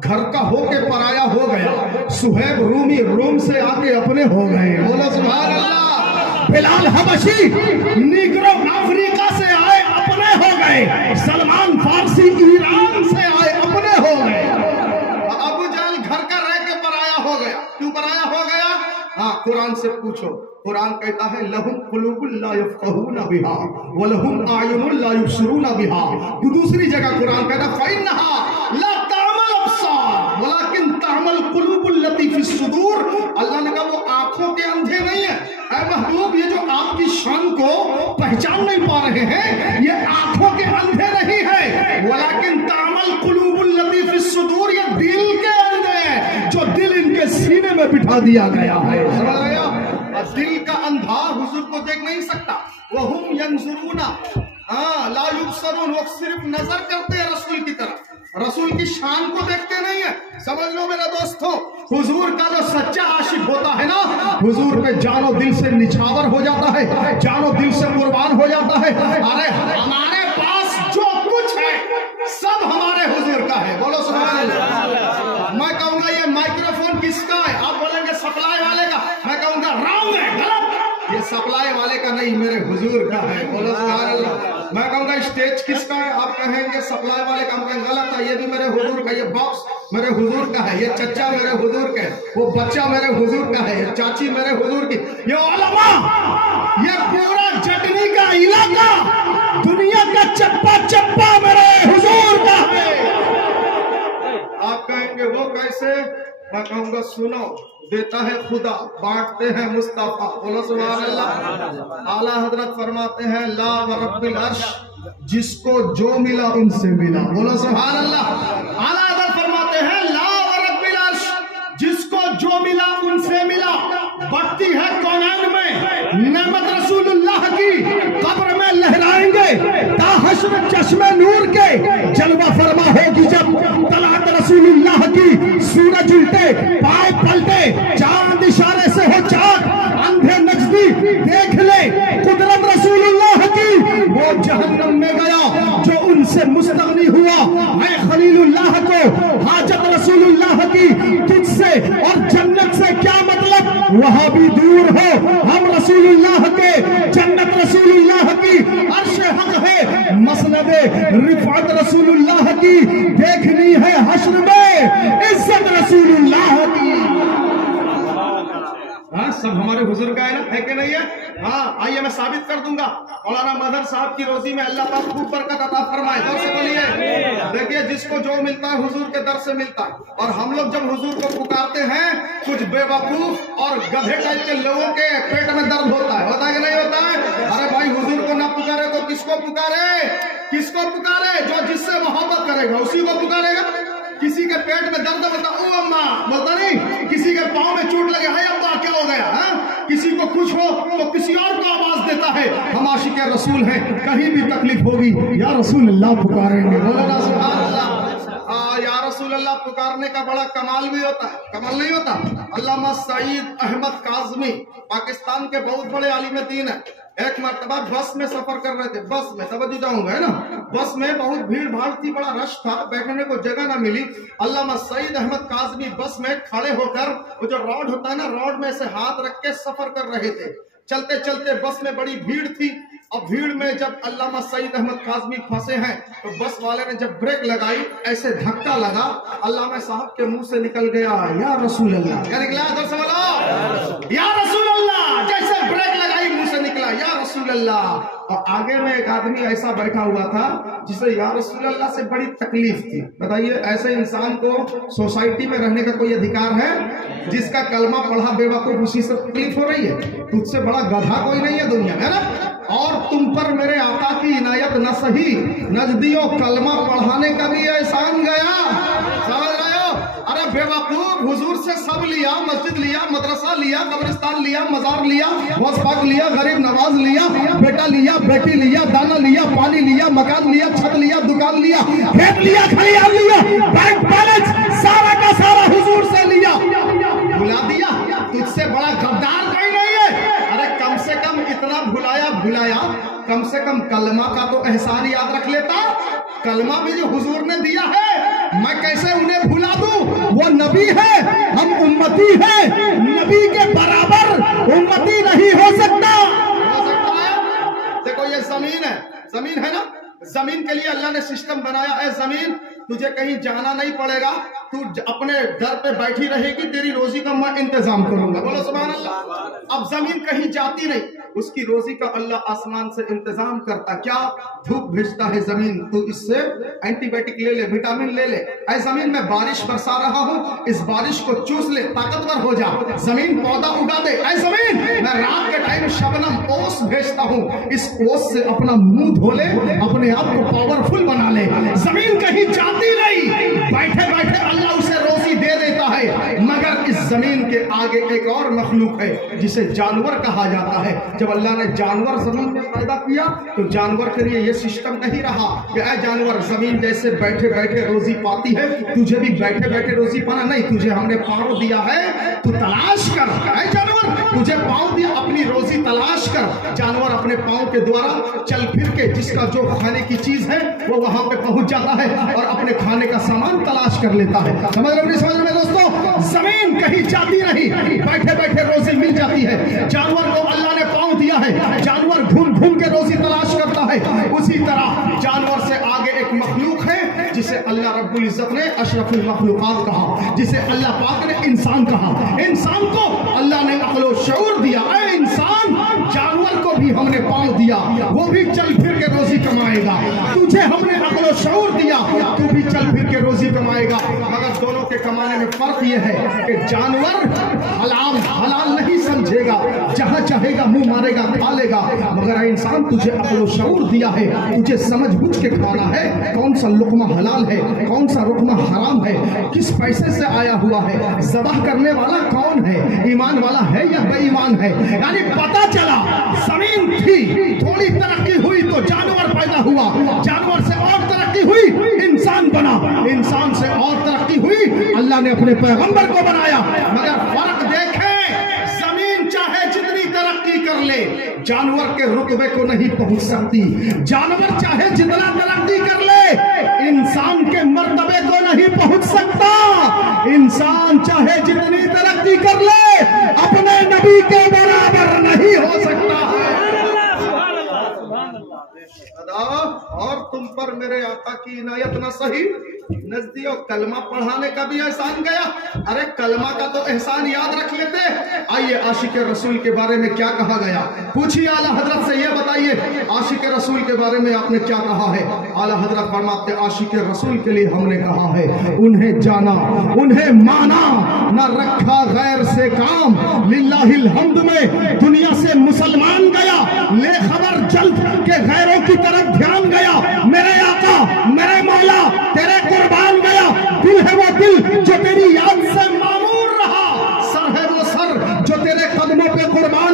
گھر کا ہو کے پرایا ہو گیا. صہیب رومی روم سے آ کے اپنے ہو گئے. بولو سبحان اللہ. بلال حبشی نیگرو افریقہ سے آئے اپنے ہو گئے. سلمان فارسی ایران سے آئے اپنے ہو گئے. ابو جہل گھر کا رہ کے پرایا ہو گیا. کیوں پرایا ہو گیا؟ ہاں قرآن سے پوچھو. قرآن کہتا ہے لہم قلوب لا یفقہون بہا ولہم اعین لا یبصرون بہا. دوسری جگہ قرآن کہتا ہے فإنہا لا تعمل ابصار ولکن تعمل قلوب التی فی الصدور. اللہ نے کہا وہ آنکھوں کے اندھے نہیں ہیں. اے محبوب یہ جو آپ کی شان کو پہچان نہیں پا رہے ہیں یہ آنکھوں کے اندھے نہیں ہے, ولکن تعمل قلوب التی فی الصدور, یہ دل کے اندھے ہیں جو دل ان کے سینے میں بٹھا دیا گیا ہے. سمجھ رہے ہو؟ دل کا اندھا حضور کو دیکھ نہیں سکتا. وَهُمْ يَنْظُرُونَ لا يُبْصَرُونَ, وہ صرف نظر کرتے ہیں رسول کی طرف, رسول کی شان کو دیکھتے نہیں ہیں. سمجھ لو میرے دوستو, حضور کا جو سچا عاشق ہوتا ہے نا, حضور پہ جان و دل سے نچھاور ہو جاتا ہے, جان و دل سے قربان ہو جاتا ہے. ارے ہمارے پاس جو کچھ ہے سب ہمارے حضور کا ہے. بولو سبحان اللہ. میں کہوں گا یہ مائکرو فون کس کا ہے؟ آپ بولیں گے سپلائی والے کا. میں کہوں گا رانگ ہے, غلط. یہ سپلائی والے کا نہیں, میرے حضور کا ہے. بولو سبحان اللہ. میں کہوں گا اسٹیج کس کا ہے؟ آپ کہیں گے سپلائی والے کا. ہم کہیں غلط ہے, یہ بھی میرے حضور کا. یہ باکس میرے حضور کا ہے, یہ چچا میرے حضور کا ہے, وہ بچہ میرے حضور کا ہے, یہ چاچی میرے حضور کی, یہ علماء, یہ پورا جٹنی کا علاقہ, دنیا کا چپا چپا میرے حضور کا ہے. آپ کہیں گے وہ کیسے؟ میں کہوں گا سنو, دیتا ہے خدا, بانٹتے ہیں مصطفیٰ. بولو سبحان اللہ. اعلیٰ حضرت فرماتے ہیں لا ورب العرش, جس کو جو ملا ان سے ملا. بولو سبحان اللہ. اعلیٰ حضرت فرماتے ہیں لا ورب العرش, جس کو جو ملا ان سے ملا. بڑھتی ہے کونین میں نعمت رسول اللہ کی, قبر میں لہرائیں گے تا حشر چشم نور کے. جلوہ فرما ہوگی جب طلعت رسول اللہ کی, سورج الٹے پائے پلٹے, چاند اشارے سے ہو چاک, اندھے نجدی دیکھ لے قدرت رسول اللہ کی. وہ جہنم میں گیا جو ان سے مستغنی ہوا. اے خلیل اللہ کو حاجت رسول اللہ کی تجھ سے اور جنت سے کیا مطلب؟ وہاں بھی دور ہو, ہم رسول اللہ کے, جنت رسول اللہ کی, عرش حق ہے, مسند رفعت رسول اللہ کی, دیکھنی ہے حشر میں عزت رسول اللہ کی. ہاں سب ہمارے حضور کا ہے نا, ہے کہ نہیں ہے؟ ہاں آئیے میں ثابت کر دوں گا. مولانا مظہر صاحب کی روزی میں اللہ پاک خوب برکت عطا فرمائے. در سے بولیے. دیکھیے جس کو جو ملتا ہے حضور کے در سے ملتا ہے. اور ہم لوگ جب حضور کو پکارتے ہیں کچھ بے وقوف اور گدھے ٹائپ کے لوگوں کے پیٹ میں درد ہوتا ہے کہ نہیں ہوتا ہے؟ ارے بھائی حضور کو نہ پکارے تو کس کو پکارے؟ کس کو پکارے؟ جو جس سے محبت کرے گا اسی کو پکارے گا. کسی کے پیٹ میں درد ہوتا او اماں بولتا نہیں, کسی کے پاؤں میں چوٹ لگے ہے ابا کیا ہو گیا, किसी को कुछ हो तो किसी और को आवाज देता है। हम आशिक रसूल हैं, कहीं भी तकलीफ होगी या रसूल अल्लाह पुकारेंगे। बोलो ना सुभान अल्लाह। या रसूल अल्लाह पुकारने का बड़ा कमाल भी होता है, कमाल नहीं होता। अल्लामा सईद अहमद काज़मी पाकिस्तान के बहुत बड़े आलिम दीन है। एक मर्तबा बस में सफर कर रहे थे, बस में तवज्जो जाऊंगा है ना, बस में बहुत भीड़ भाड़ थी, बड़ा रश था, बैठने को जगह ना मिली। अल्लामा सईद अहमद काज़मी बस में खड़े होकर वो जो रॉड होता है ना, रॉड में से हाथ रख के सफर कर रहे थे। चलते चलते बस में बड़ी भीड़ थी, और भीड़ में जब अल्लामा सईद अहमद काज़मी फंसे हैं तो बस वाले ने जब ब्रेक लगाई, ऐसे धक्का लगा, अल्लामा साहब के मुंह से निकल गया या रसूल अल्लाह। क्या निकला? या रसूल अल्लाह। जैसे ब्रेक लगाई मुंह से निकला या रसूल अल्लाह। और आगे में एक आदमी ऐसा बैठा हुआ था जिसे या रसूल अल्लाह से बड़ी तकलीफ थी। बताइए, ऐसे इंसान को सोसाइटी में रहने का कोई अधिकार है? जिसका कलमा पढ़ा बेवकूफ, उसी से तकलीफ हो रही है। तुझसे बड़ा गधा कोई नहीं है दुनिया में, है ना। और तुम पर मेरे आका की इनायत न सही, नजदियों कलमा पढ़ाने का भी एहसान गया। समझ रहे हो? अरे बेवकूफ, हुजूर से सब लिया, मस्जिद लिया, मदरसा लिया, कब्रिस्तान लिया, मजार लिया, वसफाक लिया, गरीब नवाज लिया, बेटा लिया, बेटी लिया, दाना लिया, पानी लिया, मकान लिया, छत लिया, दुकान लिया, खेत लिया, खलियान लिया, बैंक बैलेंस सारा का सारा हुजूर से लिया, भुला दिया। तुझसे बड़ा गद्दार कोई नहीं है। अरे कम से कम इतना भुलाया, कम से कम कलमा का तो एहसान याद रख लेता। कलमा भी जो हुजूर ने दिया है, मैं कैसे उन्हें भुला दूं? वो नबी है, हम उम्मती हैं, नबी के बराबर उम्मती नहीं हो सकता। देखो ये जमीन है ना, जमीन के लिए अल्लाह ने सिस्टम बनाया है। जमीन तुझे कहीं जाना नहीं पड़ेगा, तू अपने दर पे बैठी रहेगी, तेरी रोजी का मैं इंतजाम करूंगा। बोलो सुभान अल्लाह। अब जमीन कहीं जाती नहीं, उसकी रोजी का अल्लाह आसमान से इंतजाम करता। क्या? धूप भेजता है जमीन, तू इससे एंटीबायोटिक ले ले, विटामिन ले ले। ऐ जमीन में बारिश बरसा रहा हूँ, इस बारिश को चूस ले, ताकतवर हो जा। जमीन पौधा उगा दे। ऐ जमीन, मैं रात के टाइम शबनम ओस भेजता हूँ, इस ओस से अपना मुंह धो ले, अपने आप को पावरफुल बना ले। जमीन कहीं जाती नहीं, बैठे बैठे अल्लाह उसे रोजी दे देता है। मगर इस जमीन के आगे एक और मखलूक है जिसे जानवर कहा जाता है। जब अल्लाह ने जानवर जमीन में पैदा किया तो जानवर के लिए ये सिस्टम नहीं रहा कि ऐ जानवर जमीन जैसे बैठे बैठे रोजी पाती है, तुझे भी बैठे बैठे रोजी पाना। नहीं, तुझे हमने पाँव दिया है, तू तलाश कर। ऐ जानवर, तुझे पाँव दिया, अपनी रोजी तलाश कर। जानवर अपने पाँव के द्वारा चल फिर के जिसका जो खाने की चीज है वो वहां पे पहुंच जाता है और अपने खाने का सामान तलाश कर लेता है। समझ रहे दोस्तों? जमीन कहीं जाती नहीं, बैठे बैठे रोजी मिल जाती है। जानवर को अल्लाह ने पाँव दिया है, जानवर घूम घूम के रोजी तलाश करता है। उसी तरह जानवर से आगे एक मखलूक है जिसे अल्लाह रब्बुल इज्जत ने अशरफुल मखलूकात कहा, जिसे अल्लाह पाक ने इंसान कहा। इंसान को अल्लाह ने अक्ल व शऊर दिया। ऐ इंसान, जानवर को भी हमने पाँव दिया, वो भी चल फिर के रोजी कमाएगा। तुझे हमने अक्ल व शऊर दिया, तू भी चल फिर के रोजी कमाएगा। मगर दोनों के कमाने में फर्क यह है कि जानवर हलाल नहीं समझेगा, जहां चाहेगा मुंह मारेगा, खा लेगा। मगर इंसान, तुझे अक्ल व शऊर दिया है, तुझे समझ बुझ के खाना है कौन सा लुकमा हलाल है, कौन सा लुकमा हराम है, किस पैसे से आया हुआ है, ज़बाह करने वाला कौन है, ईमान वाला है या बेईमान है। यानी पता चला जमीन थी, थोड़ी तरक्की हुई तो जानवर पैदा हुआ, जानवर से और तरक्की हुई, इंसान बना, इंसान से और तरक्की हुई, अल्लाह ने अपने पैगंबर को बनाया। मगर फर्क देखें, जमीन चाहे जितनी तरक्की कर ले, जानवर के रुतबे को नहीं पहुंच सकती। जानवर चाहे जितना तरक्की कर ले, इंसान के मर्तबे को नहीं पहुंच सकता। इंसान चाहे जितनी तरक्की कर ले, अपने नबी के बराबर नहीं हो सकता। और तुम पर मेरे आका की इनायत न सही, नजदियों कलमा पढ़ाने का भी एहसान गया। अरे कलमा का तो एहसान याद रख लेते। आइए आशिक रसूल के बारे में क्या कहा गया, पूछिए आला हजरत से, ये बताइए आशिक रसूल के बारे में आपने क्या कहा है। आला हजरत फरमाते, आशिक रसूल के लिए हमने कहा है, उन्हें जाना, उन्हें माना, न रखा गैर से काम। लिल्लाहिल हम्द में दुनिया से मुसलमान गया, ले खबर जल्द के गैरों की तरफ ध्यान गया। मेरे आका, मेरे मौला तेरे कुर्बान गया। दिल है वो दिल जो तेरी याद से मामूर रहा, सर है वो सर जो तेरे कदमों पे कुर्बान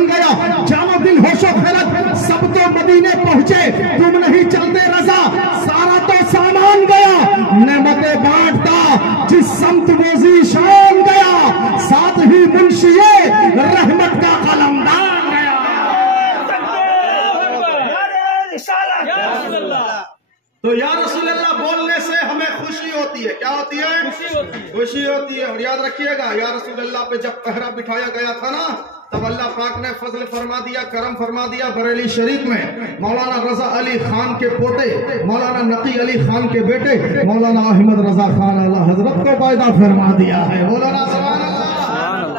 ज़ीशान गया, साथ ही मुंशिए रहमत का कलमदान गया। तो या रसूल अल्लाह बोलने से हमें खुशी होती है। क्या होती है? खुशी होती है। और याद रखिएगा, या रसूल अल्लाह पे जब पहरा बिठाया गया था ना, तब अल्लाह पाक ने फजल फरमा दिया, करम फरमा दिया। बरेली शरीफ में मौलाना रजा अली खान के पोते, मौलाना नकी अली खान के बेटे मौलाना अहमद रजा खान अल्लाह हजरत को पैदा फरमा दिया है। मौलाना सुभान अल्लाह।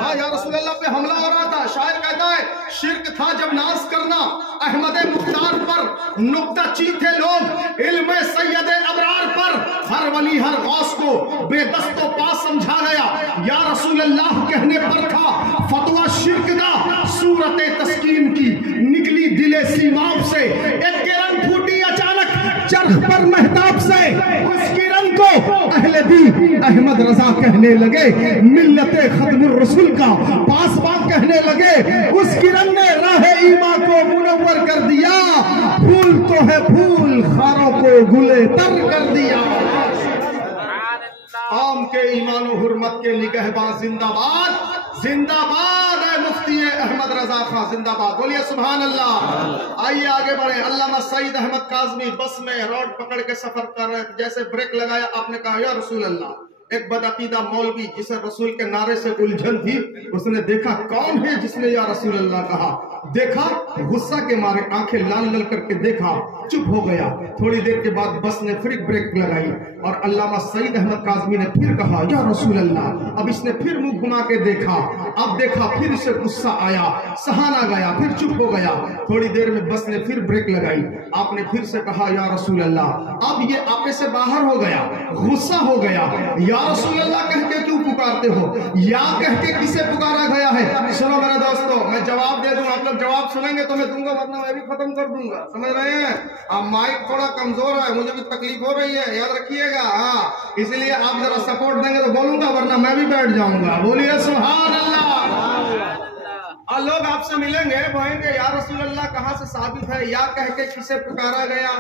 हाँ, या रसूल अल्लाह पे हमला हो रहा था। शायर कहता है, शिर्क था जब नाज करना अहमद मुख्तार पर, नुक्ता ची थे लोग इल्म सैयद अबरार पर। हर वली हर गौस को बेदस्तो पास समझा गया, या रसूल अल्लाह कहने पर था फतवा शिर्क का। सूरत तस्कीन की निकली दिले सीमाब से, एक किरण फूटी अचानक चरख पर महताब से। उस किरण को अहले दी अहमद रजा कहने लगे, मिल्लते खत्मुर रसूल का पासबा कहने लगे। उस किरण ने राह ईमा को मुनव्वर कर दिया, फूल तो है फूल खारों को गुले तर कर दिया। आम के ईमान और हुर्मत के निगहबान जिंदाबाद, जिंदाबाद है मुफ्ती अहमद रजा खान, जिंदाबाद। बोलिए सुभान अल्लाह। आइए आगे बढ़े। अल्लामा सईद अहमद काज़मी बस में रोड पकड़ के सफर कर रहे थे, जैसे ब्रेक लगाया आपने कहा या रसूल अल्लाह। एक बदअकीदा मौलवी जिसे रसूल के नारे से उलझन थी, उसने देखा कौन है जिसने या रसूल अल्लाह कहा। देखा, गुस्सा के मारे आंखें लाल लाल करके देखा, चुप हो गया। थोड़ी देर के बाद बस ने फिर ब्रेक लगाई और अल्लामा सईद अहमद काज़मी ने फिर कहा या रसूल अल्लाह। अब इसने फिर मुंह घुमा के देखा, अब देखा, फिर इसे गुस्सा आया, सहाना गया, फिर चुप हो गया। थोड़ी देर में बस ने फिर ब्रेक लगाई, आपने फिर से कहा या रसूल अल्लाह। अब ये आपे से बाहर हो गया, गुस्सा हो गया। या रसूल अल्लाह कह के क्यों पुकारते हो? या कह के किसे पुकारा गया है? सुनो मेरे दोस्तों, मैं जवाब दे दूं, आप लोग जवाब सुनेंगे तो मैं दूंगा, वरना मैं भी खत्म कर दूंगा। समझ रहे हैं? अब माइक थोड़ा कमजोर है, मुझे भी तकलीफ हो रही है, याद रखिएगा। हाँ, इसलिए आप जरा सपोर्ट देंगे तो बोलूंगा, वरना मैं भी बैठ जाऊंगा। बोलिए सुभान अल्लाह। और लोग आपसे मिलेंगे, कहेंगे या रसूल अल्लाह कहाँ से साबित है? या कह के किसे पुकारा गया?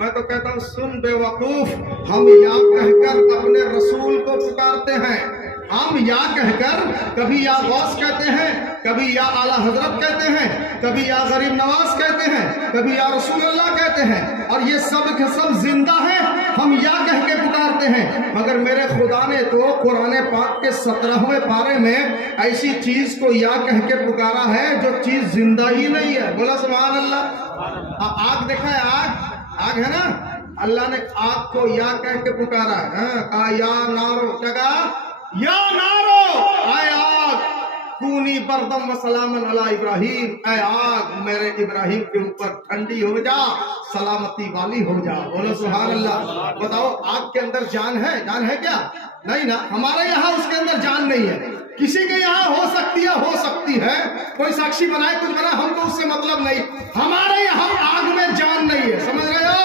मैं तो कहता हूँ सुन बेवकूफ, हम या कहकर अपने रसूल को पुकारते हैं। हम या कहकर कभी या गौस कहते हैं, कभी या आला हजरत कहते हैं, कभी या गरीब नवाज कहते हैं, कभी या रसूल अल्लाह कहते हैं। और ये सब के सब जिंदा है, हम या कह के पुकारते हैं। मगर मेरे खुदा ने तो कुरान पाक के 17वें पारे में ऐसी चीज को या कह के पुकारा है जो चीज जिंदा ही नहीं है। बोला सुभान अल्लाह। आग देखा है? आग है ना, अल्लाह ने आग को या कह के पुकारा है। कहा या नारो, क्या कहा? या नारो, आए आग, कूनी बरदम व सलामन अला इब्राहिम। ऐ आग, मेरे इब्राहिम के ऊपर ठंडी हो जा, सलामती वाली हो जा। बोलो सुभान अल्लाह। बताओ, आग के अंदर जान है? जान है क्या? नहीं ना। हमारे यहाँ उसके अंदर जान नहीं है, किसी के यहाँ हो सकती है, हो सकती है, कोई साक्षी बनाए कुछ बनाए, हमको उससे मतलब नहीं। हमारे यहाँ आग में जान नहीं है, समझ रहे हो?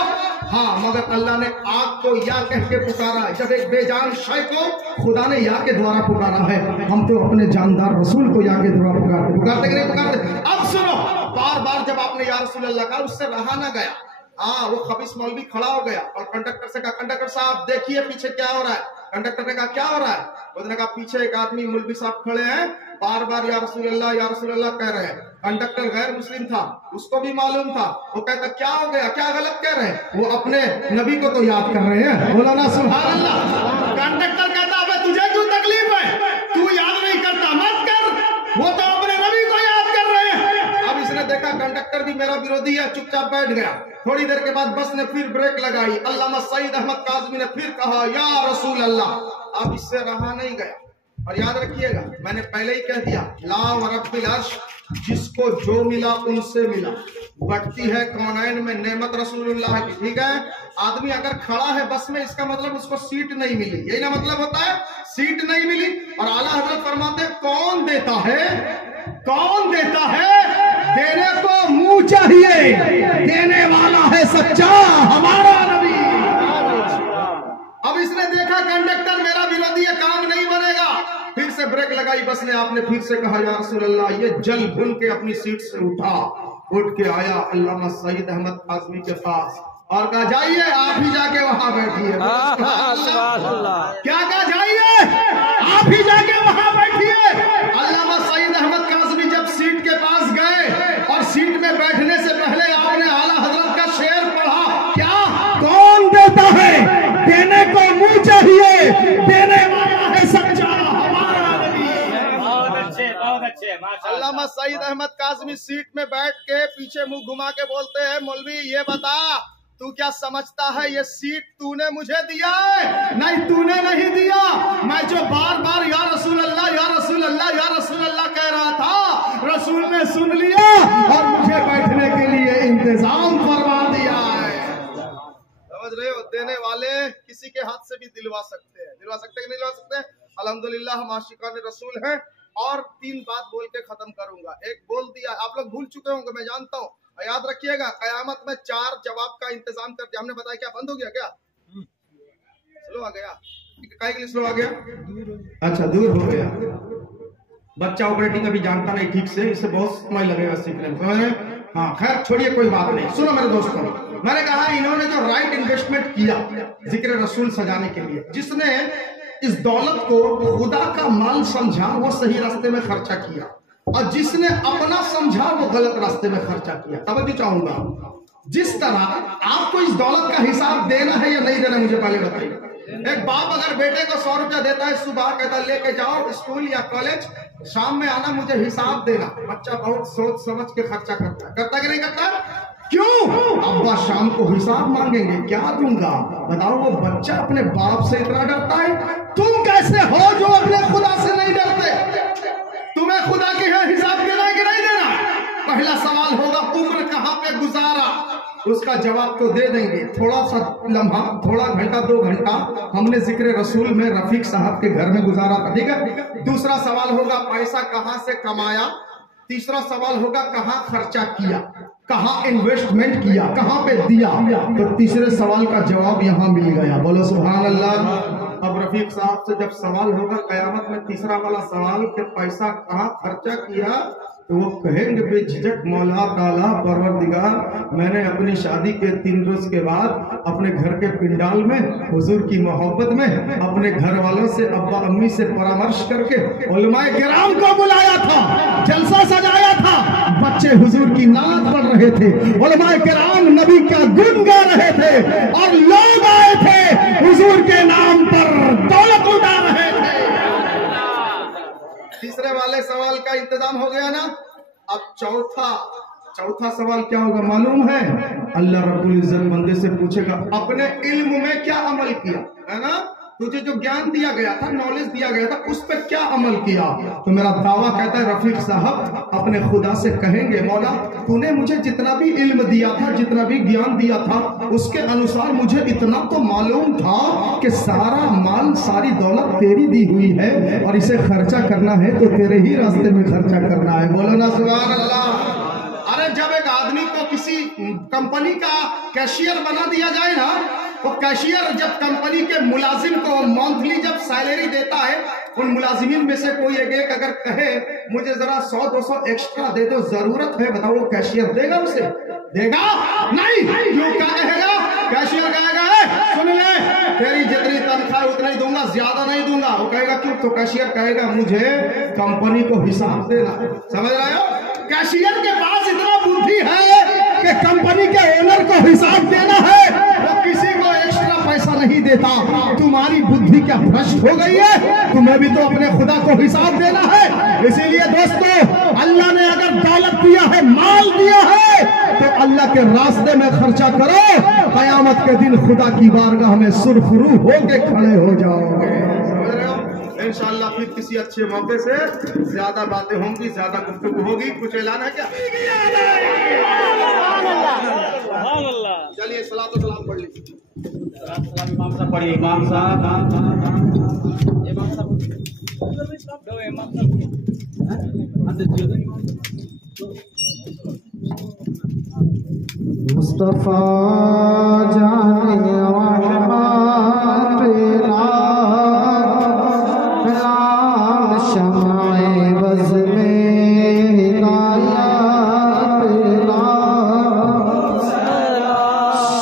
हाँ, मगर अल्लाह ने आग को या कह के पुकारा। जब एक बेजान शय को खुदा ने या के द्वारा पुकारा है, हम तो अपने जानदार रसूल को या के द्वारा पुकारते। पुकारते कि नहीं पुकारते? अब सुनो, बार बार जब आपने या रसूल अल्लाह कहा, उससे रहा ना गया। हाँ, वो खबीस मौलवी खड़ा हो गया और कंडक्टर से कहा, कंडक्टर साहब देखिए पीछे क्या हो रहा है। कंडक्टर ने कहा क्या हो रहा है? उसने कहा पीछे एक आदमी मौलवी साहब खड़े हैं, बार बार या रसूल अल्लाह कह रहे हैं। कंडक्टर गैर मुस्लिम था, उसको भी मालूम था। वो कहता क्या हो गया, क्या गलत कह रहे हैं? वो अपने नबी को तो याद कर रहे हैं। बोला ना सुभान अल्लाह। कंडक्टर कहता है तुझे क्यों तकलीफ है, तू याद नहीं करता, मत कर, वो तो अपने नबी को याद कर रहे हैं। अब इसने देखा कंडक्टर भी मेरा विरोधी है, चुपचाप बैठ गया। थोड़ी देर के बाद बस ने फिर ब्रेक लगाई। अल्लामा सईद अहमद काज़मी ने फिर कहा या रसूल अल्लाह। अब इससे रहा नहीं गया। और याद रखिएगा, मैंने पहले ही कह दिया, ला व रब्बिल अर्श, जिसको जो मिला उनसे मिला। बढ़ती है कौनैन में नेमत रसूलुल्लाह की। ठीक है, आदमी अगर खड़ा है बस में, इसका मतलब उसको सीट नहीं मिली, यही ना मतलब होता है, सीट नहीं मिली। और आला हजरत फरमाते कौन देता है, कौन देता है? देने को मुंह चाहिए, देने वाला है सच्चा हमारा नबी। अब इसने देखा कंडक्टर मेरा विरोधी है, काम नहीं बनेगा, फिर से ब्रेक लगाई बस ने। आपने फिर से कहा या रसूल अल्लाह। ये जल भुन के अपनी सीट से उठा, उठ के आया अल्लामा सईद अहमद काज़मी के पास اور کہا جائیے آپ ہی جا کے وہاں بیٹھیے. کیا کہا جائیے آپ ہی جا کے وہاں بیٹھیے. علامہ سعید احمد کاظمی جب سیٹ کے پاس گئے اور سیٹ میں بیٹھنے سے پہلے آپ نے اعلیٰ حضرت کا شعر پڑھا. کیا کون دیتا ہے دینے کو منہ چاہیے, دینے والا ہے سچا ہمارا نبی. بہت اچھے علامہ سعید احمد کاظمی سیٹ میں بیٹھ کے پیچھے منہ گھما کے بولتے ہیں, مولوی یہ بتا تو کیا سمجھتا ہے یہ سیٹ تو نے مجھے دیا ہے؟ نہیں تو نے نہیں دیا. میں جو بار بار یا رسول اللہ یا رسول اللہ یا رسول اللہ کہہ رہا تھا, رسول نے سن لیا اور مجھے بیٹھنے کے لیے انتظام فرما دیا ہے. سمجھ رہے ہو, دینے والے کسی کے ہاتھ سے بھی دلوا سکتے ہیں. دلوا سکتے کہ نہیں دلوا سکتے؟ الحمدللہ ہم عاشقان رسول ہیں. اور 3 بات بول کے ختم کروں گا. ایک بول دیا, آپ لوگ بھول چکے ہوں گے میں جانتا ہوں, یاد رکھیے گا قیامت میں 4 جواب کا انتظام کر دیا. ہم نے بتایا کیا بند ہو گیا, کیا سلو آ گیا, کائے کے لیے سلو آ گیا؟ اچھا دور ہو گیا. بچہ آپریٹنگ ابھی جانتا نہیں ٹھیک سے, اسے بہت سمجھ لگے گا سیکھنے میں. ہاں خیر چھوڑیے کوئی بات نہیں. سنو میرے دوستوں, میں نے کہا انہوں نے جو رائٹ انویسٹمنٹ کیا ذکر رسول سجانے کے لیے, جس نے اس دولت کو خدا کا مال سمجھا وہ صحیح راستے میں خرچہ کیا, اور جس نے اپنا سمجھا وہ غلط راستے میں خرچہ کیا. توجہ چاہوں گا, جس طرح آپ کو اس دولت کا حساب دینا ہے یا نہیں دینا مجھے پہلے بتائیے. ایک باپ اگر بیٹے کو 100 روپیہ دیتا ہے, صبح کہتا ہے لے کے جاؤ اسکول یا کالج, شام میں آنا مجھے حساب دینا. بچہ بہت سوچ سمجھ کے خرچہ کرتا ہے, کرتا کہ نہیں کرتا؟ کیوں؟ ابا شام کو حساب مانگیں گے, کیا دوں گا بتاؤ. وہ بچہ اپنے باپ سے اتنا ڈرتا ہے. تم کیسے ہو جو اپنے خدا سے نہیں ڈرتے؟ تمہیں خدا کے یہاں حساب دینا ہے کہ نہیں دینا؟ پہلا سوال ہوگا عمر کہاں پہ گزارا, اس کا جواب تو دے دیں گے. تھوڑا سا لمحہ, تھوڑا گھنٹہ 2 گھنٹہ ہم نے ذکر رسول میں رفیق صاحب کے گھر میں گزارا تھا, ٹھیک ہے. دوسرا سوال ہوگا پیسہ کہاں سے کمایا. تیسرا سوال ہوگا کہاں خرچہ کیا, کہاں انویسٹمنٹ کیا, کہاں پہ دیا. تو تیسرے سوال کا جواب یہاں مل گیا. بولو سبحان اللہ. اب رفیق صاحب سے جب سوال ہوگا قیامت میں تیسرا والا سوال کہ پیسہ کہاں خرچہ کیا, تو وہ کہیں گے بے جھجک مولا تعالیٰ پروردگار, میں نے اپنی شادی کے 3 روز کے بعد اپنے گھر کے پنڈال میں حضور کی محبت میں اپنے گھر والوں سے, ابا امی سے پرامرش کر کے علماء کرام کو بلایا تھا, جلسہ سجایا تھا, بچے حضور کی نعت پڑھ رہے تھے, علماء کرام نبی کا گن گا رہے تھے, اور لوگ آئے تھے حضور کے نام پر دولت اٹھا رہے تھے. تیسرے والے سوال کا انتظام ہو گیا نا. اب چوتھا سوال کیا ہوگا معلوم ہے؟ اللہ رب العزت بندے سے پوچھے گا اپنے علم میں کیا عمل کیا, ہے نا. تجھے جو گیان دیا گیا تھا, نالج دیا گیا تھا, اس پہ کیا عمل کیا. تو میرا دعویٰ کہتا ہے رفیق صاحب اپنے خدا سے کہیں گے مولا تو نے مجھے جتنا بھی علم دیا تھا, جتنا بھی گیان دیا تھا, اس کے انوسار مجھے اتنا تو معلوم تھا کہ سارا مال ساری دولت تیری دی ہوئی ہے, اور اسے خرچہ کرنا ہے تو تیرے ہی راستے میں خرچہ کرنا ہے. بولو نا سبحان اللہ. ارے جب ایک آدمی کو کسی کمپنی کا کیشیئر بنا دیا جائے نا, وہ کیشیئر جب کمپنی کے ملازم کو منتھلی جب سیلری دیتا ہے, ان ملازمین میں سے کوئی ایک اگر کہے مجھے ذرا 100-200 ایکسٹرا دے دو, ضرورت ہے, بتاؤ وہ کیشیئر دے گا اسے؟ دے گا نہیں. کیوں کیا کہے گا؟ کیشیئر کہے گا سن لے تیری جتنی تنخواہ اتنا ہی دوں گا, زیادہ نہیں دوں گا. وہ کہے گا کیوں؟ تو کیشیئر کہے گا مجھے کمپنی کو حساب دینا. سمجھ رہے ہو؟ کیشیئر کے پاس اتنا بدھی ہے کہ کمپنی کے اونر کو حساب دینا ہے, وہ کسی کو ایکسٹرا پیسہ نہیں دیتا. تمہاری بدھی کیا بھرشٹ ہو گئی ہے؟ تمہیں بھی تو اپنے خدا کو حساب دینا ہے. اسی لیے دوستو اللہ نے اگر دولت دیا ہے, مال دیا ہے, تو اللہ کے راستے میں خرچہ کرو. قیامت کے دن خدا کی بارگاہ میں سرخرو ہو کے کھڑے ہو جاؤ گے. انشاءاللہ پھر کسی اچھے موقع سے زیادہ باتیں ہوں گی, زیادہ گفتگو ہوگی. کچھ اعلان ہے کیا؟ چلیے صلاۃ و سلام پڑھ لیجیے. امام صاحب پڑھیے. امام صاحب مصطفیٰ جان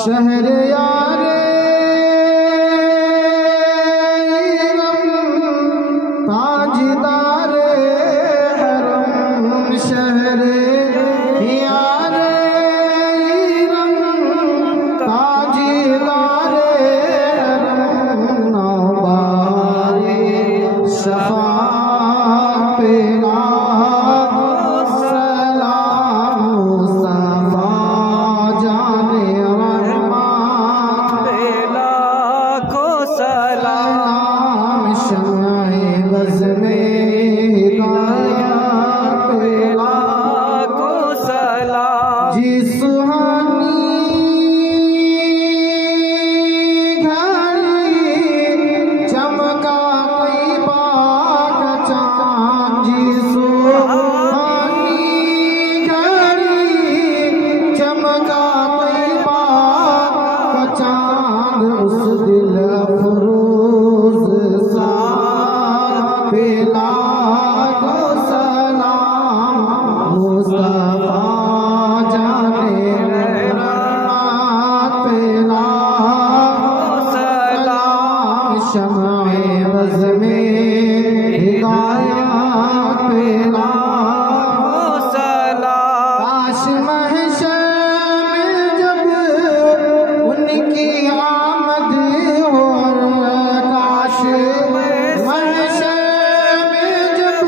شہر लाखों सलाम मुस्तफा जाने रहमत पे लाखों सलाम शम्ए बज़ में हिदायत पे लाखों सलाम काश महशर में जब उनकी आमद हो काश महशर में जब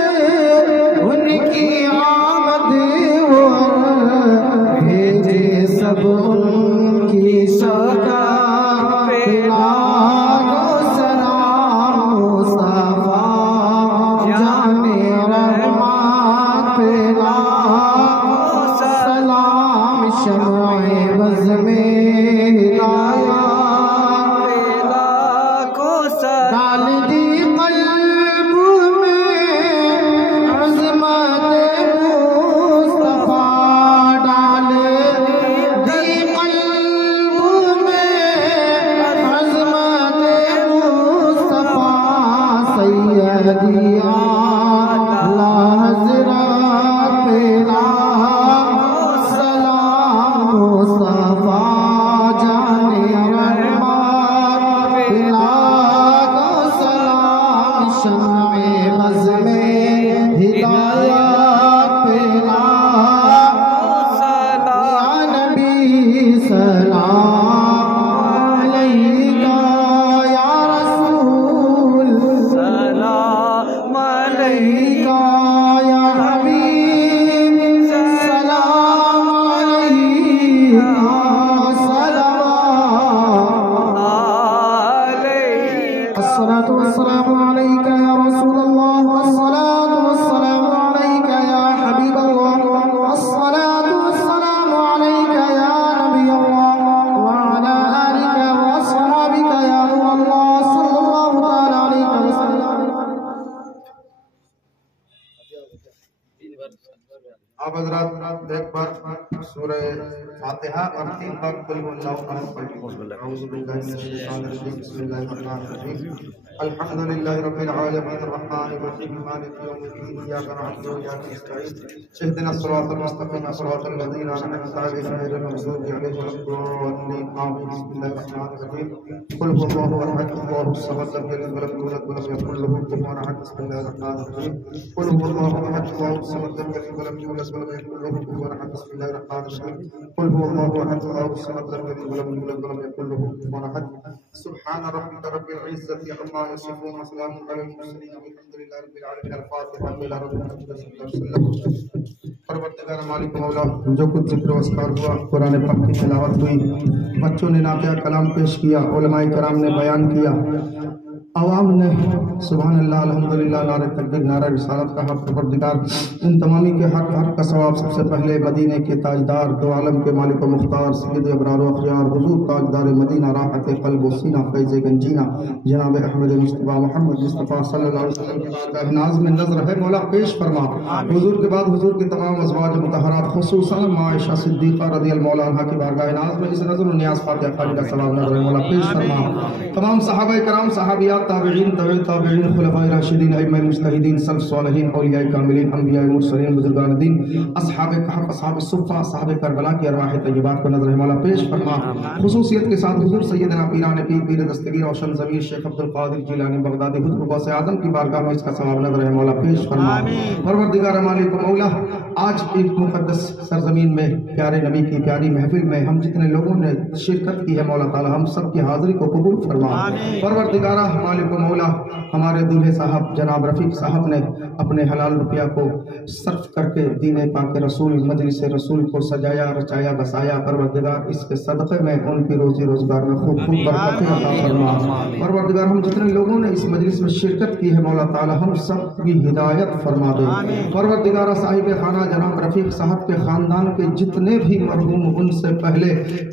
उनकी आमद हो भेजे सब उनकी शफ़क़त पे लाखों सलाम मुस्तफा जाने रहमत पे लाखों सलाम शम्ए बज़ में हिदायत पे लाखों सलाम डाल दी क़ल्ब में अज़मत मुस्तफा डाल दी क़ल्ब में अज़मत मुस्तफा सैयदी आला हज़रत पे लाखों सलाम मुस्तफा जाने रहमत पे लाखों सलाम शम्ए बज़ में हिदायत पे लाखों सलाम या नबी सलाम अलैका या रसूल सलाम अलैका या हबीब सलाम अलैका सलाम अलैका अस्सलातु वस्सलामु अलैका या रसूल अल्लाह अस्सलातु वस्सलामु अलैका या हबीब अल्लाह अस्सलातु वस्सलामु अलैका या नबी अल्लाह व अला आलिका व अस्हाबिका या नूर अल्लाह सल्लल्लाहु तआला अलैहि वसल्लम आप हजरात एक बार सूरह फातिहा और 3 बार कुल हुवल्लाहु अहद पढ़िए। अऊज़ु बिल्लाहि मिनश शैतानिर रजीम बिस्मिल्लाहिर रहमानिर रहीम अल्हम्दुलिल्लाहि रब्बिल आलमीन अर्रहमानिर रहीम मालिकि यौमिद्दीन इय्याका नअबुदु व इय्याका नस्तईन इहदिनस सिरातल मुस्तक़ीम सिरातल लज़ीना अनअमता अलैहिम गैरिल मग़ज़ूबि अलैहिम वलद्दॉल्लीन आमीन बिस्मिल्लाहिर रहमानिर रहीम कुल हुवल्लाहु अहद अल्लाहुस Samad lam yalid wa lam yulad wa lam yakul lahu kufuwan ahad बिस्मिल्लाहिर रहमानिर रहीम कुल हुवल्लाहु अहद अल्लाहुस Samad lam yalid wa lam yulad wa lam yakul lahu kufuwan ahad बिस्मिल्लाहिर रहमानिर रहीम कुल हुवल्लाहु अहद अल्लाहुस Samad lam yalid wa lam yulad wa lam yakul lahu kufuwan ahad Subhan रब्बिका रब्बिल इज़्ज़ति अम्मा यसिफून व सलामुन अलल मुरसलीन वल्हम्दुलिल्लाहि रब्बिल आलमीन अल-फातिहा इला रब्बिल परवरदिगार मालिक मौला जो कुछ ज़िक्र वस्कार हुआ कुरान पाक की तिलावत हुई बच्चों ने नाक़िया कलाम पेश किया उलमाए कराम ने बयान किया आवाम ने सुभान अल्लाह अल्हम्दुलिल्लाह नारे तकबीर नारा रिसालत का हक परवरदिगार इन तमामी के हक का सवाब सबसे पहले मदीने के ताजदार दो आलम के मालिक व मुख्तार सैयद अबरार व अखयार हुजूर ताजदार मदीना राहत क़ल्ब व सीना फैज़ गंजीना जनाब अहमद मुस्तफ़ा मोहम्मद मुस्तफ़ा सल्लल्लाहु अलैहि वसल्लम के बारगाह नाज़ में नज़र है मौला पेश फरमा हुजूर के बाद हुजूर के तमाम अज़वाज मुतहहरात खुसूसन आयशा सिद्दीक़ा रज़ियल्लाहु अन्हा की बारगाह नाज़ में इस नज़र व नियाज़ फातिहा खानी का सवाब नज़र है मौला पेश फरमा तमाम सहाबाए कराम सहाबियात ताबीईन ताबीईन खुलफाए राशिदीन अइम्मा मुज्तहिदीन सल्फ़ सालिहीन औलियाए कामिलीन अंबियाए मुरसलीन बुज़ुर्गान दीन अस्हाबे कहफ़ अस्हाबे सुफ़्फ़ा साहबे करबला की अरवाह तय्यबात को नज़र है मौला पेश फरमा खुसूसियत के साथ हुजूर सैयदना पीरान पीर पीर दस्तगीर रोशन ज़मीर शेख अब्दुल क़ादिर जिलानी बगदादी हुज़ूर गौसे आज़म की बारगाह में इसका सवाब नज़र है मौला पेश फरमा परवरदिगार मालिक मौला आज एक मुक़द्दस सरज़मीन में प्यारे नबी की प्यारी महफिल में हम जितने लोगों ने शिरकत की है मौला ताला हम सब की हाज़िरी को कबूल फरमा परवरदिगारा मालिक मौला हमारे दूल्हे साहब जनाब रफ़ीक साहब ने अपने हलाल रुपया को सर्फ करके दीन पाक रसूल मजलिस रसूल को सजाया रचाया बसाया परवरदिगार इसके सदक़े में उनकी रोज़ी रोज़गार में खूब खूब बरकतें अता फरमा परवरदिगार हम जितने लोगों ने इस मजलिस में शिरकत की है मौला ताला हम सब की हिदायत फरमा दे परवरदिगार साहिब खाना जनाब रफ़ीक साहब के ख़ानदान के जितने भी मरहूम उनसे पहले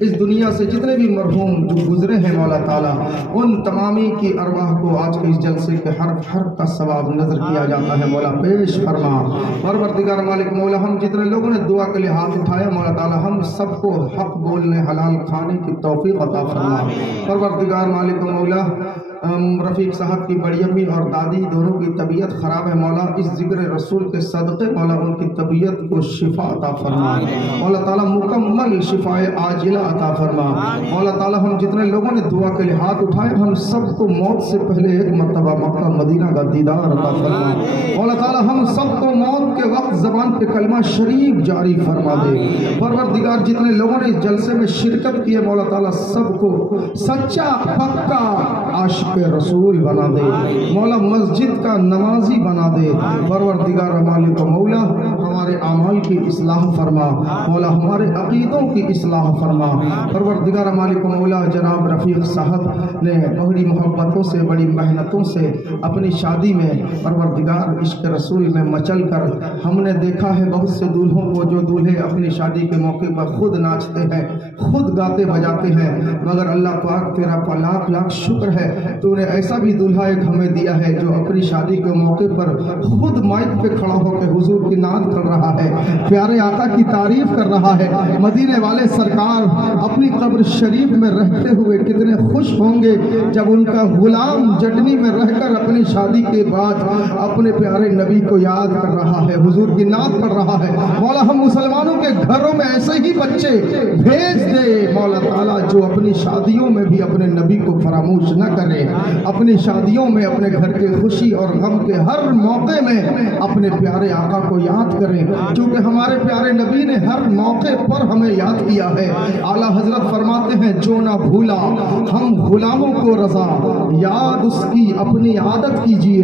इस दुनिया से जितने भी मरहूम जो गुजरे हैं मौला ताला उन तमामी की अरवाह को आज के इस जलसे के हर का सवाब नजर किया जाता है मौला पेश फरमा परवरदिगार मालिक मौला हम जितने लोगों ने दुआ के लिए हाथ उठाया मौला ताला हम सबको हक बोलने हलाल खाने की तौफीक अता फरमा परवरदिगार मालिक मौला رفیق صاحب کی بڑی امی اور دادی دونوں کی طبیعت خراب ہے مولا، اس ذکر رسول کے صدقے مولا ان کی طبیعت کو شفا عطا فرما مولا تعالیٰ، مکمل شفا عاجلہ عطا فرما مولا تعالیٰ۔ ہم جتنے لوگوں نے دعا کے لیے ہاتھ اٹھائے ہم سب کو موت سے پہلے ایک مرتبہ مکہ مدینہ کا دیدار عطا فرما مولا تعالیٰ۔ ہم سب کو موت کے وقت زبان پہ کلمہ شریف جاری فرما دے پروردگار۔ جتنے لوگوں نے اس جلسے میں شرکت کی ہے مولا تعالیٰ سب کو سچا پکا عاشق رسول بنا دے مولا، مسجد کا نمازی بنا دے پروردگار مالک و مولا۔ ہمارے اعمال کی اصلاح فرما مولا، ہمارے عقیدوں کی اصلاح فرما پروردگار مالک و مولا۔ جناب رفیق صاحب نے بڑی محبتوں سے بڑی محنتوں سے اپنی شادی میں پروردگار عشق رسول میں مچل کر ہم نے دیکھا ہے بہت سے دولہوں کو جو دولہے اپنی شادی کے موقع پر خود ناچتے ہیں، خود گاتے بجاتے ہیں، مگر اللہ پاک تیرا لاکھ لاکھ شکر ہے تو نے ایسا بھی دولہا ایک ہمیں دیا ہے جو اپنی شادی کے موقع پر خود مائک پہ کھڑا ہو کے حضور کی نعت کر رہا ہے، پیارے آقا کی تعریف کر رہا ہے۔ مدینے والے سرکار اپنی قبر شریف میں رہتے ہوئے کتنے خوش ہوں گے جب ان کا غلام جٹنی میں رہ کر اپنی شادی کے بعد اپنے پیارے نبی کو یاد کر رہا ہے، حضور کی نعت پڑھ رہا ہے۔ مولا ہم مسلمانوں کے گھروں میں ایسے ہی بچے بھیج دے مولا تعالیٰ جو اپنی شادیوں میں بھی اپنے نبی کو فراموش نہ کرے، اپنی شادیوں میں اپنے گھر کے خوشی اور غم کے ہر موقع میں اپنے پیارے آقا کو یاد کریں، کیونکہ ہمارے پیارے نبی نے ہر موقع پر ہمیں یاد کیا ہے۔ اعلیٰ حضرت فرماتے ہیں جو نہ بھولا ہم غلاموں کو رضا، یاد اس کی اپنی عادت کیجئے،